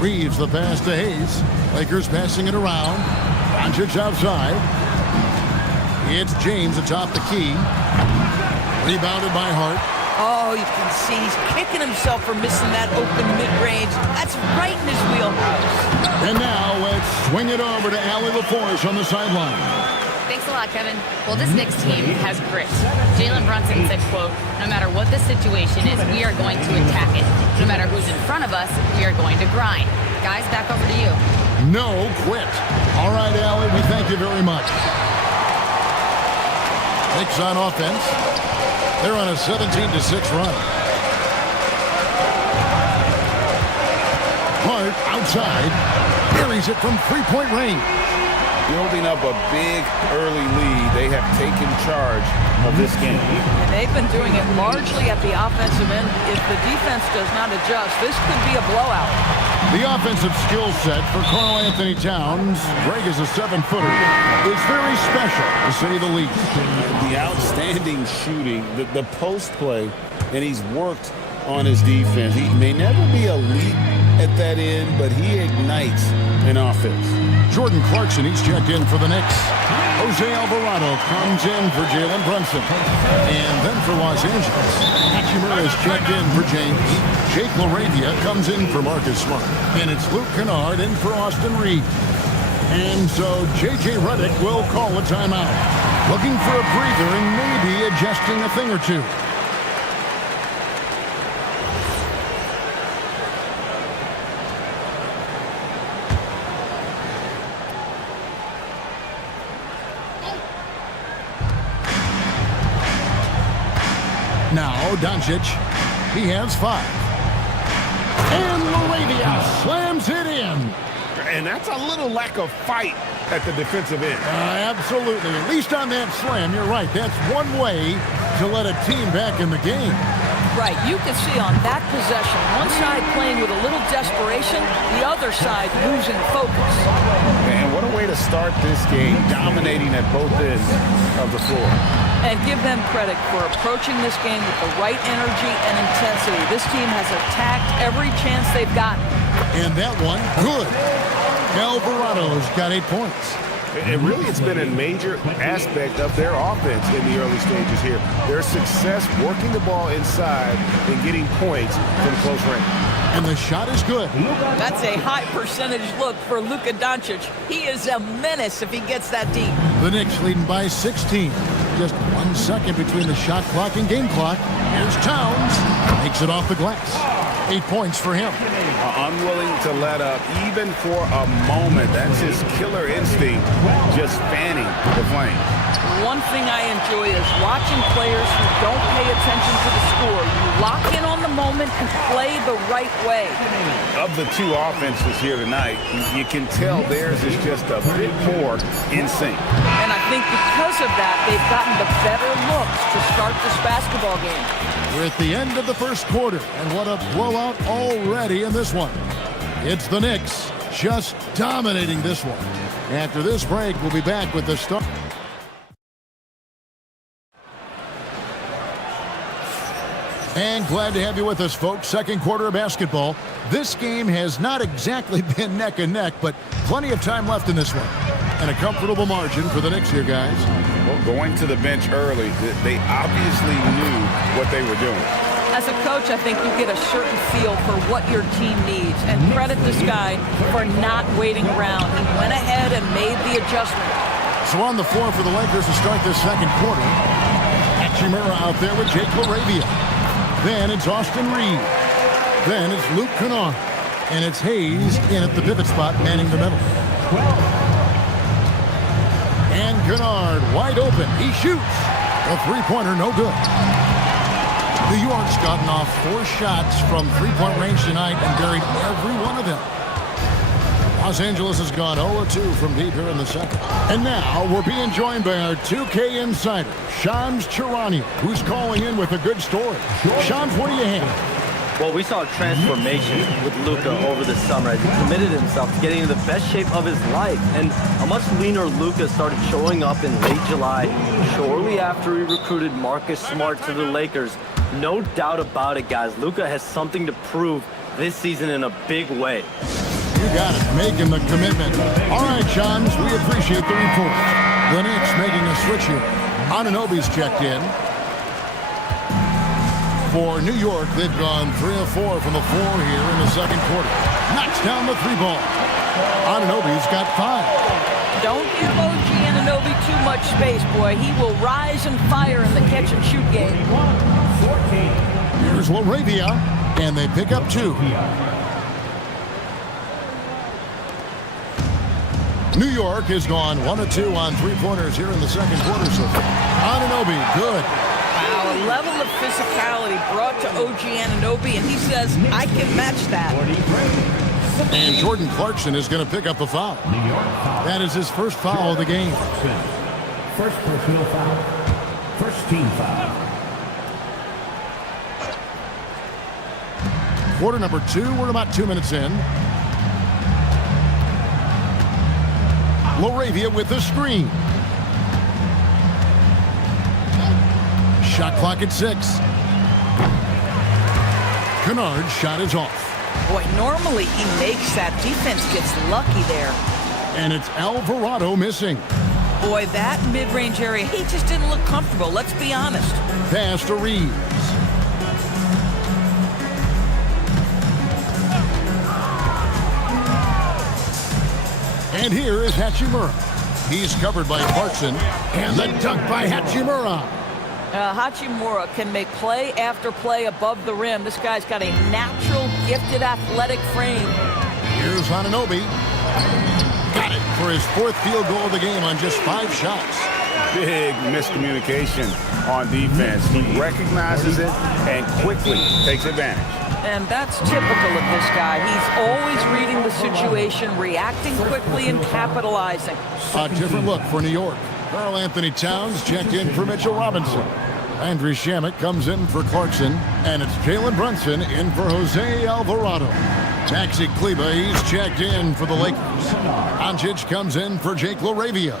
Reeves the pass to Hayes. Lakers passing it around. Doncic outside. It's James atop the key. Rebounded by Hart. Oh, you can see he's kicking himself for missing that open mid-range. That's right in his wheelhouse. And now let's swing it over to Allie LaForce on the sideline. Thanks a lot, Kevin. Well, this Knicks team has grit. Jalen Brunson said, quote, "No matter what the situation is, we are going to attack it. No matter who's in front of us, we are going to grind." Guys, back over to you. No quit. All right, Allie, we thank you very much. Knicks on offense. They're on a 17-6 run. Hart outside. Buries it from three-point range. Building up a big early lead. They have taken charge of this game. And they've been doing it largely at the offensive end. If the defense does not adjust, this could be a blowout. The offensive skill set for Karl Anthony Towns, Greg is a 7-footer, is very special, to say the least. The outstanding shooting, the post play, and he's worked on his defense. He may never be elite at that end, but he ignites an offense. Jordan Clarkson, he's checked in for the Knicks. Jose Alvarado comes in for Jalen Brunson. And then for Los Angeles, Hachimura is checked in for James. Jake LaRavia comes in for Marcus Smart. And it's Luke Kennard in for Austin Reeves. And so J.J. Redick will call a timeout. Looking for a breather and maybe adjusting a thing or two. Now Doncic, he has 5. And LaRavia slams it in. And that's a little lack of fight at the defensive end. Absolutely. At least on that slam, you're right. That's one way to let a team back in the game. Right, you can see on that possession, one side playing with a little desperation, the other side losing focus. And what a way to start this game, dominating at both ends of the floor. And give them credit for approaching this game with the right energy and intensity. This team has attacked every chance they've gotten. And that one, good. Alvarado's got 8 points. And really, it's been a major aspect of their offense in the early stages here. Their success working the ball inside and getting points from close range. And the shot is good. That's a high percentage look for Luka Doncic. He is a menace if he gets that deep. The Knicks leading by 16. Just 1 second between the shot clock and game clock. Here's Towns. Makes it off the glass. 8 points for him. Unwilling to let up even for a moment. That's his killer instinct, just fanning the flame. One thing I enjoy is watching players who don't pay attention to the score. You lock in on the moment and play the right way. Of the two offenses here tonight, you can tell theirs is just a bit more in sync. And I think because of that, they've gotten the better looks to start this basketball game. We're at the end of the first quarter, and what a blowout already in this one. It's the Knicks just dominating this one. After this break, we'll be back with the start. And glad to have you with us, folks. Second quarter of basketball. This game has not exactly been neck and neck, but plenty of time left in this one. And a comfortable margin for the Knicks here, guys. Well, going to the bench early, they obviously knew what they were doing. As a coach, I think you get a certain feel for what your team needs. And credit this guy for not waiting around. He went ahead and made the adjustment. So on the floor for the Lakers to start this second quarter. Hachimura out there with Jake LaRavia. Then it's Austin Reed. Then it's Luke Kennard. And it's Hayes in at the pivot spot, manning the middle. And Kennard wide open. He shoots. A three-pointer, no good. New York's gotten off 4 shots from three-point range tonight and buried every one of them. Los Angeles has gone 0-2 from deep here in the second. And now we're being joined by our 2K insider, Shams Charania, who's calling in with a good story. Shams, what do you have? Well, we saw a transformation with Luka over the summer as he committed himself to getting into the best shape of his life. And a much leaner Luka started showing up in late July, shortly after he recruited Marcus Smart to the Lakers. No doubt about it, guys. Luka has something to prove this season in a big way. You got it, making the commitment. All right, Shams, we appreciate the report. The Knicks making a switch here. Anunoby's checked in. For New York, they've gone 3 of 4 from the floor here in the second quarter. Knocks down the 3 ball. Anunoby's got 5. Don't give OG Anunoby too much space, boy. He will rise and fire in the catch-and-shoot game. Here's LaRavia, and they pick up 2. New York has gone 1 of 2 on 3-pointers here in the second quarter so far. Anunoby, good. Wow, a level of physicality brought to OG Anunoby, and he says, I can match that. And Jordan Clarkson is going to pick up a foul. That is his first foul of the game. First personal foul. First team foul. Quarter number 2, we're about 2 minutes in. LaRavia with the screen. Shot clock at 6. Kennard's shot is off. Boy, normally he makes that. Defense gets lucky there. And it's Alvarado missing. Boy, that mid-range area, he just didn't look comfortable. Let's be honest. Pass to Reeves. And here is Hachimura. He's covered by Clarkson. And the dunk by Hachimura. Hachimura can make play after play above the rim. This guy's got a natural, gifted, athletic frame. Here's Anunoby. Got it for his 4th field goal of the game on just 5 shots. Big miscommunication on defense. He recognizes it and quickly takes advantage. And that's typical of this guy. He's always reading the situation, reacting quickly, and capitalizing. A different look for New York. Karl Anthony Towns checked in for Mitchell Robinson. Landry Shamet comes in for Clarkson, and it's Jalen Brunson in for Jose Alvarado. Maxi Kleber, he's checked in for the Lakers. Doncic comes in for Jake LaRavia.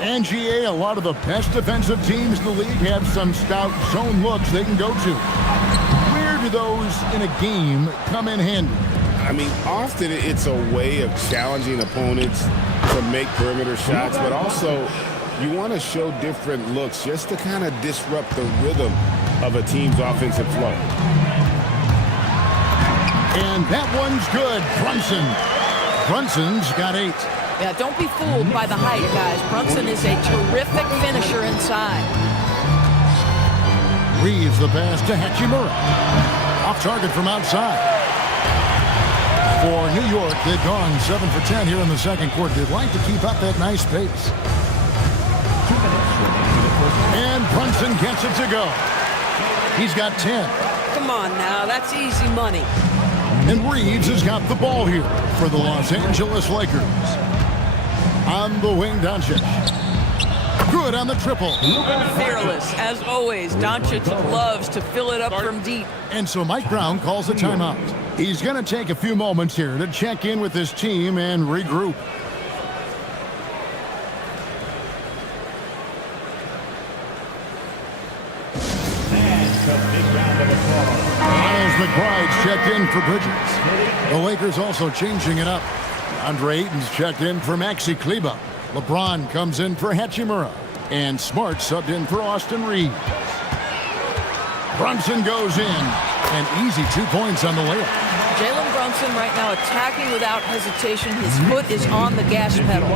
And GA, a lot of the best defensive teams in the league have some stout zone looks they can go to. Where do those in a game come in handy? I mean, often it's a way of challenging opponents to make perimeter shots, but also you want to show different looks just to kind of disrupt the rhythm of a team's offensive flow. And that one's good. Brunson's got 8. Yeah, don't be fooled by the height, guys. Brunson is a terrific finisher inside. Reeves the pass to Hachimura. Off target from outside. For New York, they've gone 7 for 10 here in the second quarter. They'd like to keep up that nice pace. And Brunson gets it to go. He's got 10. Come on now, that's easy money. And Reeves has got the ball here for the Los Angeles Lakers. On the wing, Doncic. Good on the triple. Fearless, as always. Doncic loves to fill it up from deep. And so Mike Brown calls a timeout. He's going to take a few moments here to check in with his team and regroup. Miles McBride's checked in for Bridges. The Lakers also changing it up. Andre Ayton's checked in for Maxi Kleber. LeBron comes in for Hachimura. And Smart subbed in for Austin Reeves. Brunson goes in. And easy 2 points on the layup. Jalen Brunson right now attacking without hesitation. His foot is on the gas pedal.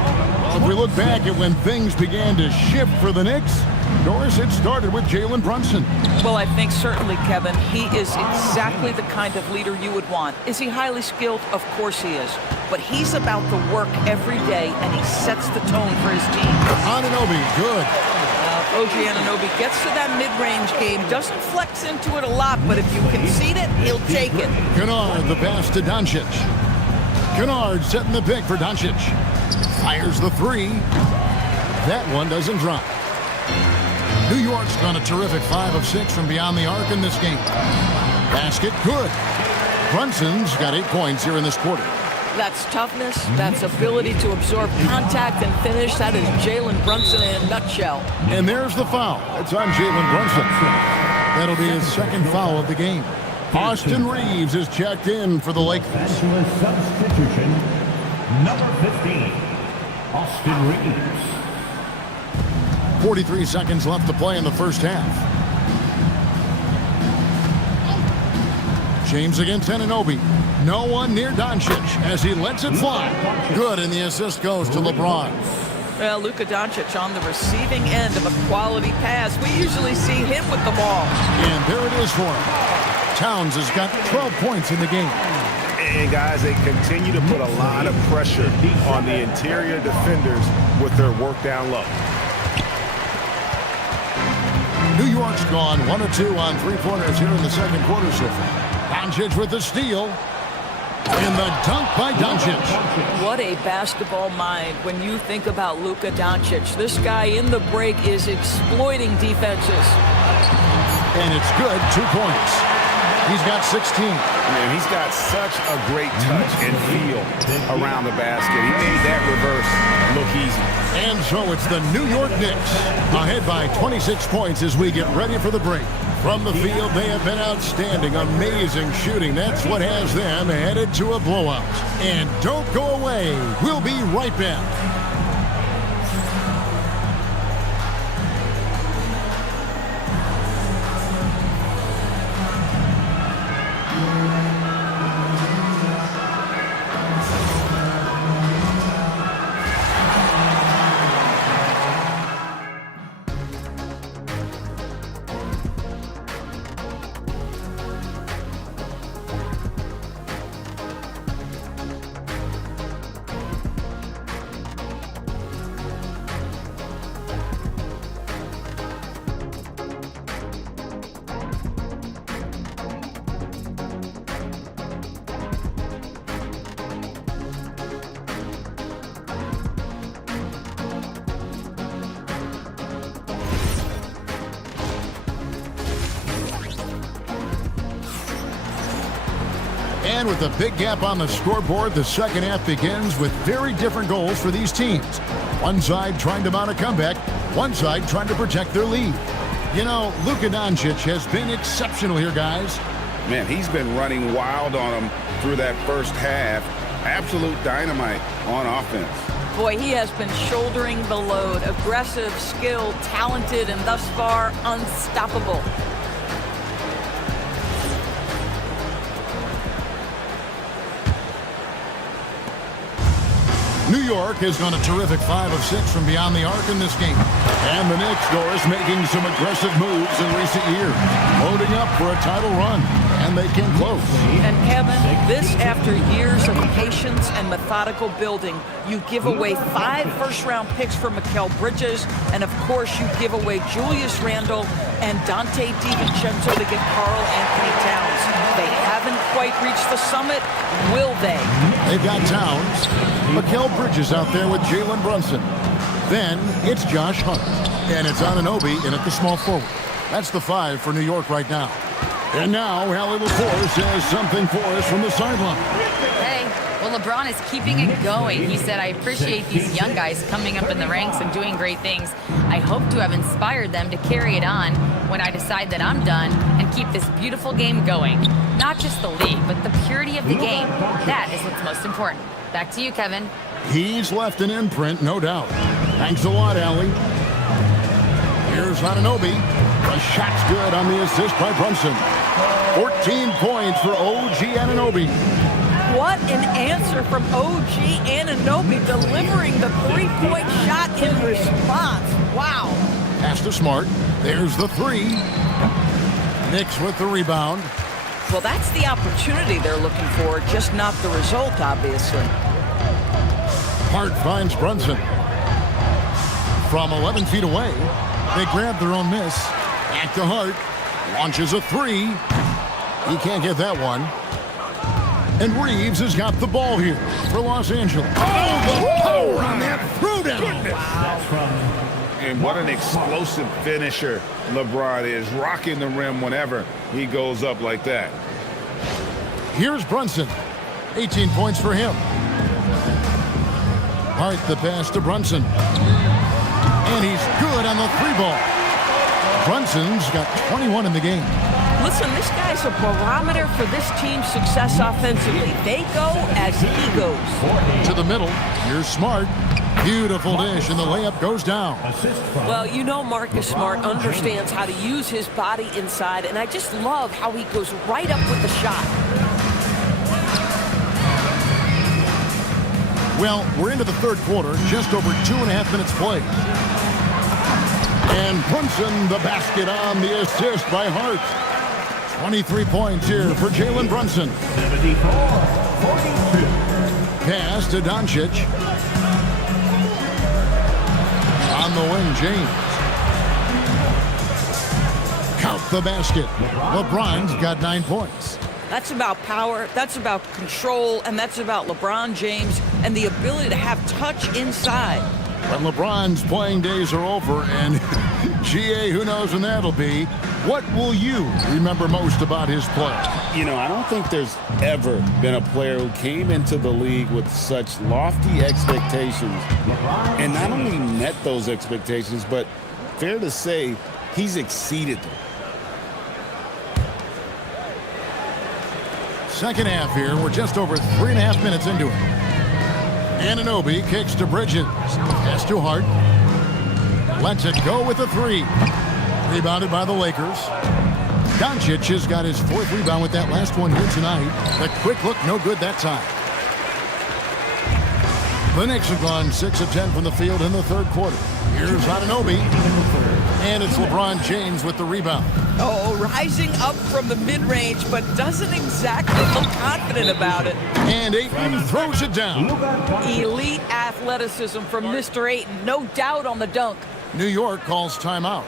If we look back at when things began to shift for the Knicks, Doris, it started with Jalen Brunson. Well, I think certainly, Kevin, he is exactly the kind of leader you would want. Is he highly skilled? Of course he is. But he's about the work every day, and he sets the tone for his team. Anunoby, good. OG Anunoby gets to that mid-range game, doesn't flex into it a lot, but if you concede it, he'll take it. Kennard, the pass to Doncic. Kennard setting the pick for Doncic. Fires the 3. That one doesn't drop. New York's gone a terrific 5 of 6 from beyond the arc in this game. Basket, good. Brunson's got 8 points here in this quarter. That's toughness. That's ability to absorb contact and finish. That is Jalen Brunson in a nutshell. And there's the foul. It's on Jalen Brunson. That'll be his second foul of the game. Austin Reeves is checked in for the Lakers. Substitution, number 15, Austin Reeves. 43 seconds left to play in the first half. James against Anunoby. No one near Doncic as he lets it fly. Good, and the assist goes to LeBron. Well, Luka Doncic on the receiving end of a quality pass. We usually see him with the ball. And there it is for him. Towns has got 12 points in the game. And guys, they continue to put a lot of pressure on the interior defenders with their work down low. New York's gone 1 of 2 on 3-pointers here in the second quarter so far. Doncic with the steal. And the dunk by Doncic. What a basketball mind when you think about Luka Doncic. This guy in the break is exploiting defenses. And it's good, 2 points. He's got 16. Man, he's got such a great touch and feel around the basket. He made that reverse look easy. And so it's the New York Knicks ahead by 26 points as we get ready for the break. From the field, they have been outstanding, amazing shooting. That's what has them headed to a blowout. And don't go away. We'll be right back. And with a big gap on the scoreboard, the second half begins with very different goals for these teams. One side trying to mount a comeback, one side trying to protect their lead. You know, Luka Doncic has been exceptional here, guys. Man, he's been running wild on them through that first half. Absolute dynamite on offense. Boy, he has been shouldering the load. Aggressive, skilled, talented, and thus far unstoppable. New York has gone a terrific 5 of 6 from beyond the arc in this game. And the Knicks, Doris, making some aggressive moves in recent years. Loading up for a title run. And they came close. And Kevin, this after years of patience and methodical building. You give away 5 first-round picks for Mikal Bridges. And of course, you give away Julius Randle and Dante DiVincenzo to get Karl Anthony Towns. They haven't quite reached the summit. Will they? They've got Towns. Mikal Bridges out there with Jalen Brunson. Then it's Josh Hart. And it's Anunoby in at the small forward. That's the 5 for New York right now. And now Allie LaForce says something for us from the sideline. Hey, well, LeBron is keeping it going. He said, I appreciate these young guys coming up in the ranks and doing great things. I hope to have inspired them to carry it on when I decide that I'm done and keep this beautiful game going. Not just the league, but the purity of the game. That is what's most important. Back to you, Kevin. He's left an imprint, no doubt. Thanks a lot, Allie. Here's Anunoby. The shot's good on the assist by Brunson. 14 points for OG Anunoby. What an answer from OG Anunoby, delivering the three-point shot in response. Wow. Pass to Smart. There's the 3. Knicks with the rebound. Well, that's the opportunity they're looking for, just not the result, obviously. Hart finds Brunson. From 11 feet away, they grab their own miss. Back to Hart. Launches a 3. He can't get that one. And Reeves has got the ball here for Los Angeles. Oh, the power on that throwdown. Wow. And what an explosive finisher LeBron is, rocking the rim whenever he goes up like that. Here's Brunson. 18 points for him. Hart the pass to Brunson. And he's good on the 3-ball. Brunson's got 21 in the game. Listen, this guy's a barometer for this team's success offensively. They go as he goes. To the middle. Here's Smart. Beautiful dish, and the layup goes down. Well, you know Marcus Smart understands how to use his body inside, and I just love how he goes right up with the shot. Well, we're into the third quarter, just over 2.5 minutes played. And Brunson, the basket on the assist by Hart. 23 points here for Jalen Brunson. 74-42. Pass to Doncic. On the wing, James. Count the basket. LeBron's got 9 points. That's about power, that's about control, and that's about LeBron James and the ability to have touch inside. When LeBron's playing days are over, and GA, who knows when that'll be, what will you remember most about his play? You know, I don't think there's ever been a player who came into the league with such lofty expectations and not only met those expectations, but fair to say, he's exceeded them. Second half here. We're just over 3.5 minutes into it. Anunoby kicks to Bridges. Pass to Hart. Lets it go with a 3. Rebounded by the Lakers. Doncic has got his 4th rebound with that last one here tonight. The quick look, no good that time. The Knicks have gone 6 of 10 from the field in the third quarter. Here's Anunoby. And it's LeBron James with the rebound. Oh, rising up from the mid-range, but doesn't exactly look confident about it. And Ayton throws it down. Elite athleticism from Mr. Ayton, no doubt on the dunk. New York calls timeout.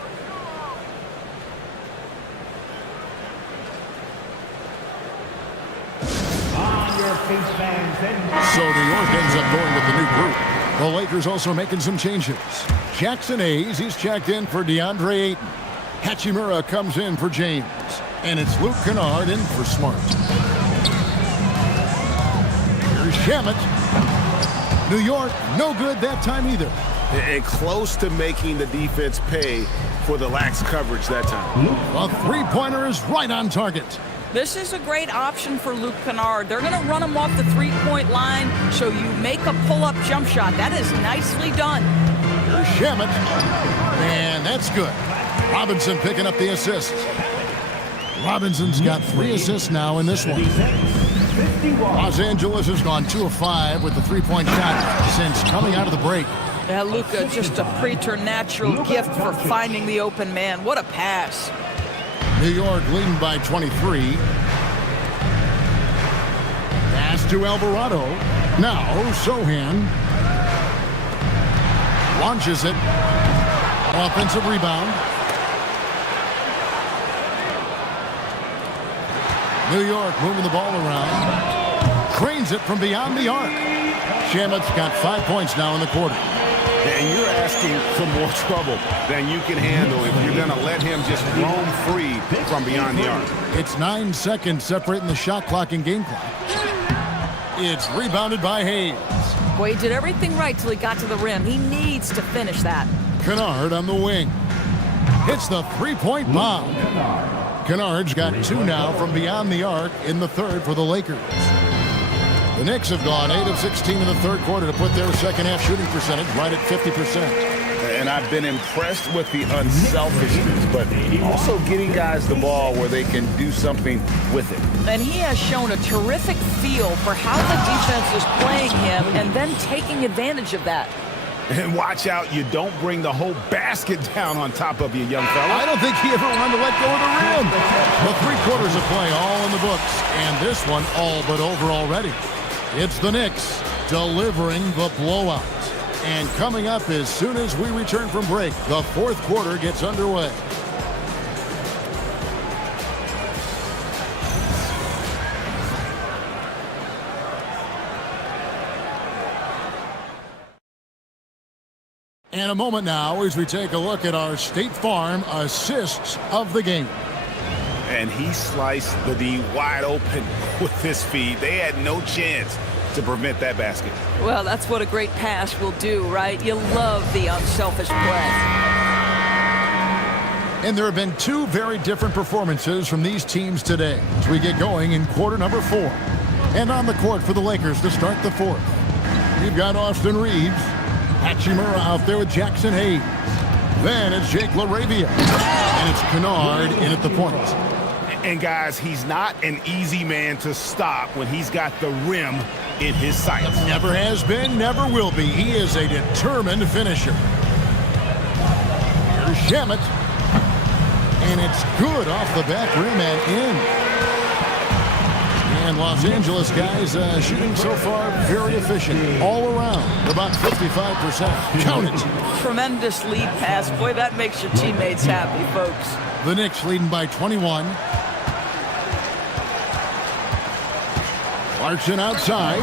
So New York ends up going with the new group. The Lakers also making some changes. Jackson Hayes, he's checked in for DeAndre Ayton. Hachimura comes in for James. And it's Luke Kennard in for Smart. Here's Shamet. New York, no good that time either. And close to making the defense pay for the lax coverage that time. A three-pointer is right on target. This is a great option for Luke Kennard. They're going to run him off the three-point line, so you make a pull-up jump shot. That is nicely done. Here's Shamet. And that's good. Robinson picking up the assist. Robinson's got 3 assists now in this one. Los Angeles has gone 2 of 5 with the three-point shot since coming out of the break. Yeah, Luka, just a preternatural gift for finding the open man. What a pass. New York leading by 23. Pass to Alvarado. Now Sohan launches it. Offensive rebound. New York moving the ball around. Trains it from beyond the arc. Shamet's got 5 points now in the quarter. And you're asking for more trouble than you can handle if you're going to let him just roam free from beyond the arc. It's 9 seconds separating the shot clock and game clock. It's rebounded by Hayes. Boy, he did everything right till he got to the rim. He needs to finish that. Kennard on the wing. Hits the three-point bomb. Kennard's got 2 now from beyond the arc in the third for the Lakers. The Knicks have gone 8 of 16 in the third quarter to put their second-half shooting percentage right at 50%. And I've been impressed with the unselfishness, but also getting guys the ball where they can do something with it. And he has shown a terrific feel for how the defense is playing him and then taking advantage of that. And watch out, you don't bring the whole basket down on top of you, young fella. I don't think he ever wanted to let go of the rim. The 3 quarters of play all in the books, and this one all but over already. It's the Knicks delivering the blowout. And coming up as soon as we return from break, the fourth quarter gets underway. In a moment now as we take a look at our State Farm assists of the game. And he sliced the D wide open with his feet. They had no chance to prevent that basket. Well, that's what a great pass will do, right? You love the unselfish play. And there have been 2 very different performances from these teams today as we get going in quarter number 4. And on the court for the Lakers to start the fourth. You've got Austin Reeves. Hachimura out there with Jackson Hayes. Then it's Jake LaRavia. And it's Kennard in at the point. And guys, he's not an easy man to stop when he's got the rim in his sights. Never has been, never will be. He is a determined finisher. Here's Shamet. And it's good off the back rim and in. And Los Angeles guys shooting so far very efficient all around, about 55%. Count it. Tremendous lead pass. Boy, that makes your teammates happy, folks. The Knicks leading by 21. Clarkson outside.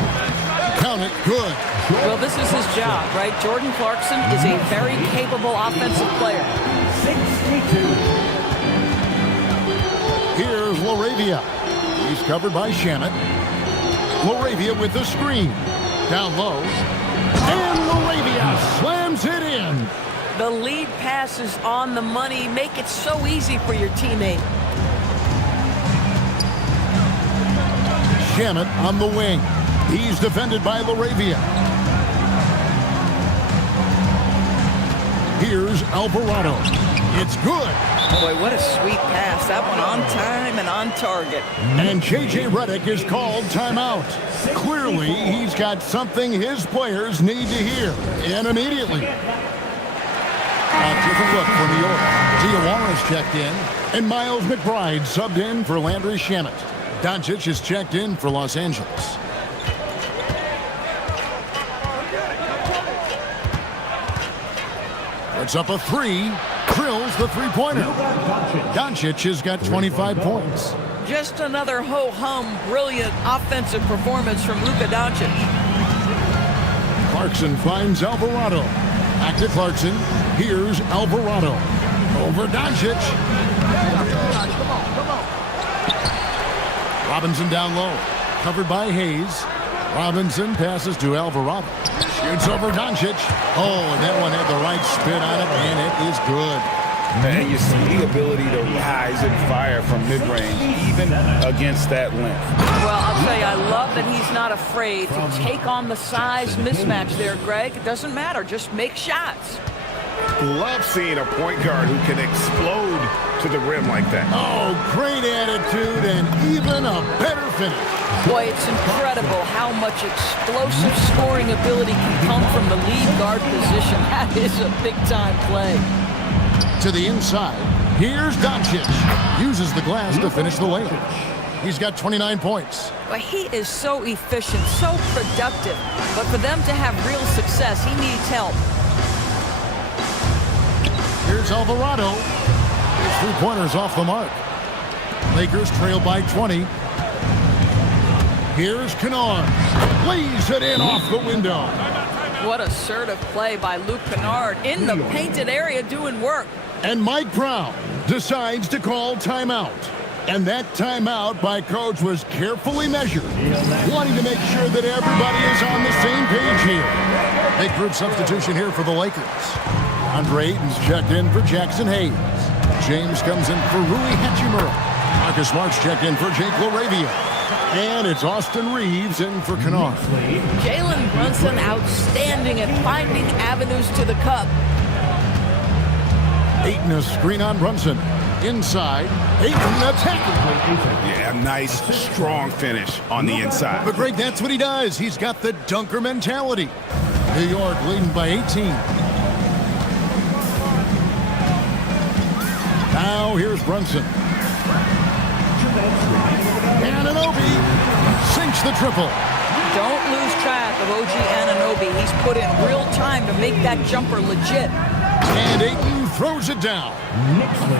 Count it. Good. Well, this is his job, right? Jordan Clarkson is a very capable offensive player. 62. Here's LaRavia. He's covered by Shamet. LaRavia with the screen. Down low. And LaRavia slams it in. The lead pass is on the money. Make it so easy for your teammate. Shamet on the wing. He's defended by LaRavia. Here's Alvarado. It's good. Boy, what a sweet pass. That one on time and on target. And J.J. Redick is called timeout. Clearly, he's got something his players need to hear. And immediately. A different look for New York. Diawara's checked in. And Miles McBride subbed in for Landry Shamet. Doncic is checked in for Los Angeles. Puts up a 3. Drills the three-pointer. Doncic has got 25 points. Just another ho-hum, brilliant offensive performance from Luka Doncic. Clarkson finds Alvarado. Back to Clarkson. Here's Alvarado. Over Doncic. Robinson down low. Covered by Hayes. Robinson passes to Alvarado. Shoots over Doncic. Oh, and that one had the right spin on it, and it is good. And you see the ability to rise and fire from mid-range, even against that length. Well, I'll tell you, I love that he's not afraid to take on the size mismatch there, Greg. It doesn't matter. Just make shots. Love seeing a point guard who can explode to the rim like that. Oh, great attitude and even a better finish. Boy, it's incredible how much explosive scoring ability can come from the lead guard position. That is a big-time play. To the inside. Here's Doncic. Uses the glass to finish the layup. He's got 29 points. Well, he is so efficient, so productive. But for them to have real success, he needs help. Here's Alvarado. His three-pointers off the mark. Lakers trail by 20. Here's Kennard. Lays it in off the window. What assertive play by Luke Kennard in the painted area doing work. And Mike Brown decides to call timeout. And that timeout by Coach was carefully measured, wanting to make sure that everybody is on the same page here. Big group substitution here for the Lakers. Andre Ayton's checked in for Jackson Hayes. James comes in for Rui Hachimura. Marcus Smart's checked in for Jake LaRavia. And it's Austin Reeves in for Kennard. Jalen Brunson outstanding at finding avenues to the cup. Ayton a screen on Brunson. Inside, Ayton attacking. Yeah, nice, strong finish on the inside. But Greg, that's what he does. He's got the dunker mentality. New York leading by 18. Now here's Brunson. Anunoby sinks the triple. Don't lose track of OG Anunoby. He's put in real time to make that jumper legit. And Ayton throws it down.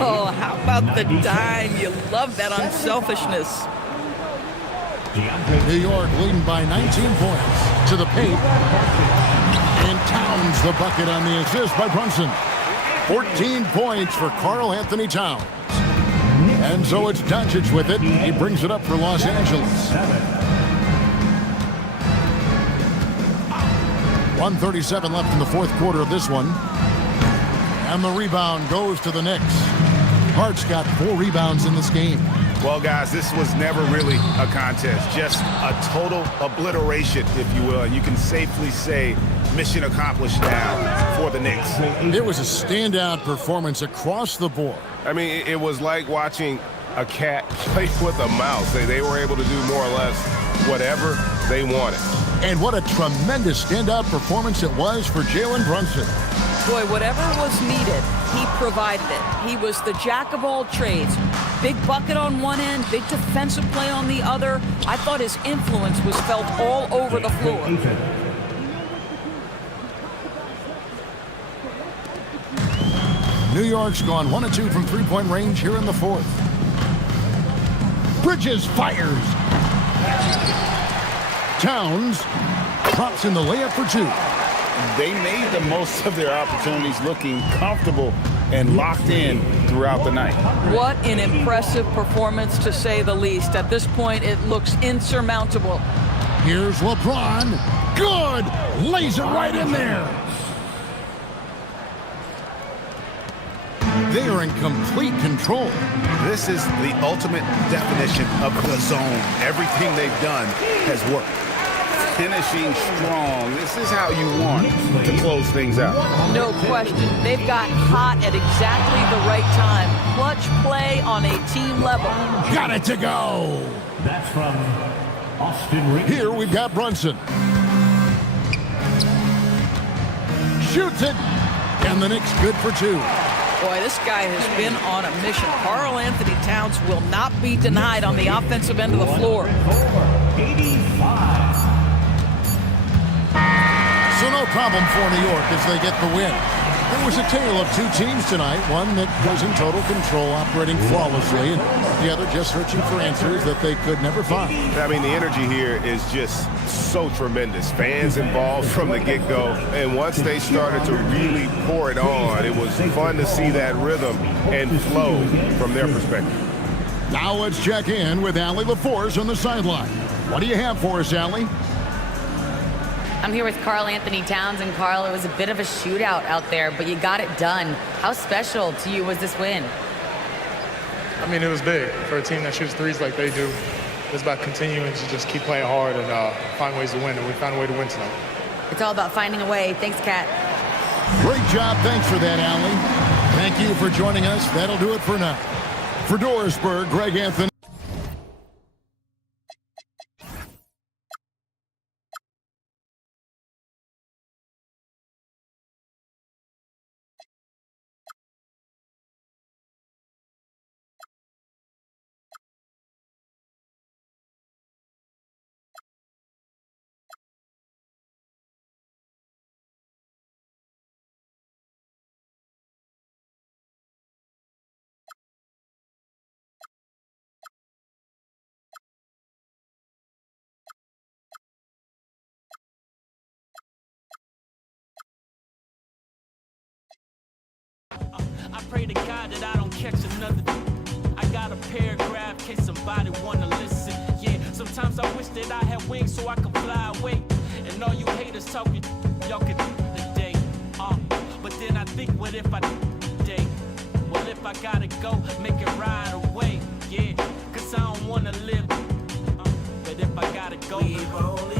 Oh, how about the dime? You love that unselfishness. New York leading by 19 points to the paint. And Towns the bucket on the assist by Brunson. 14 points for Karl Anthony Towns. And so it's Doncic with it. He brings it up for Los Angeles. 1:37 left in the fourth quarter of this one. And the rebound goes to the Knicks. Hart's got 4 rebounds in this game. Well, guys, this was never really a contest. Just a total obliteration, if you will. And you can safely say mission accomplished now for the Knicks. It was a standout performance across the board. I mean, it was like watching a cat play with a mouse. They were able to do more or less whatever they wanted. And what a tremendous standout performance it was for Jalen Brunson. Boy, whatever was needed, he provided it. He was the jack of all trades. Big bucket on one end, big defensive play on the other. I thought his influence was felt all over the floor. New York's gone 1 of 2 from three-point range here in the fourth. Bridges fires. Towns drops in the layup for 2. They made the most of their opportunities, looking comfortable and locked in throughout the night. What an impressive performance, to say the least. At this point, it looks insurmountable. Here's LeBron. Good! Lays it right in there. They are in complete control. This is the ultimate definition of the zone. Everything they've done has worked. Finishing strong. This is how you want to close things out. No question. They've got hot at exactly the right time. Clutch play on a team level. Got it to go. That's from Austin Reeves. Here we've got Brunson. Shoots it. And the Knicks good for 2. Boy, this guy has been on a mission. Karl Anthony Towns will not be denied on the offensive end of the floor. 85. So no problem for New York as they get the win. There was a tale of 2 teams tonight, one that was in total control, operating flawlessly, and the other just searching for answers that they could never find. I mean, the energy here is just so tremendous. Fans involved from the get-go, and once they started to really pour it on, it was fun to see that rhythm and flow from their perspective. Now let's check in with Allie LaForce on the sideline. What do you have for us, Allie? I'm here with Karl Anthony Towns, and Karl, it was a bit of a shootout out there, but you got it done. How special to you was this win? I mean, it was big. For a team that shoots threes like they do, it's about continuing to just keep playing hard and find ways to win, and we found a way to win tonight. It's all about finding a way. Thanks, Kat. Great job. Thanks for that, Allie. Thank you for joining us. That'll do it for now. For Dorisburg, Greg Anthony. I pray to God that I don't catch another. I got a paragraph in case somebody wanna listen. Yeah, sometimes I wish that I had wings so I could fly away. And all you haters talking, y'all could today. But then I think, what if I today? Well, if I gotta go, make it right away. Yeah, cause I don't wanna live. But if I gotta go, we've only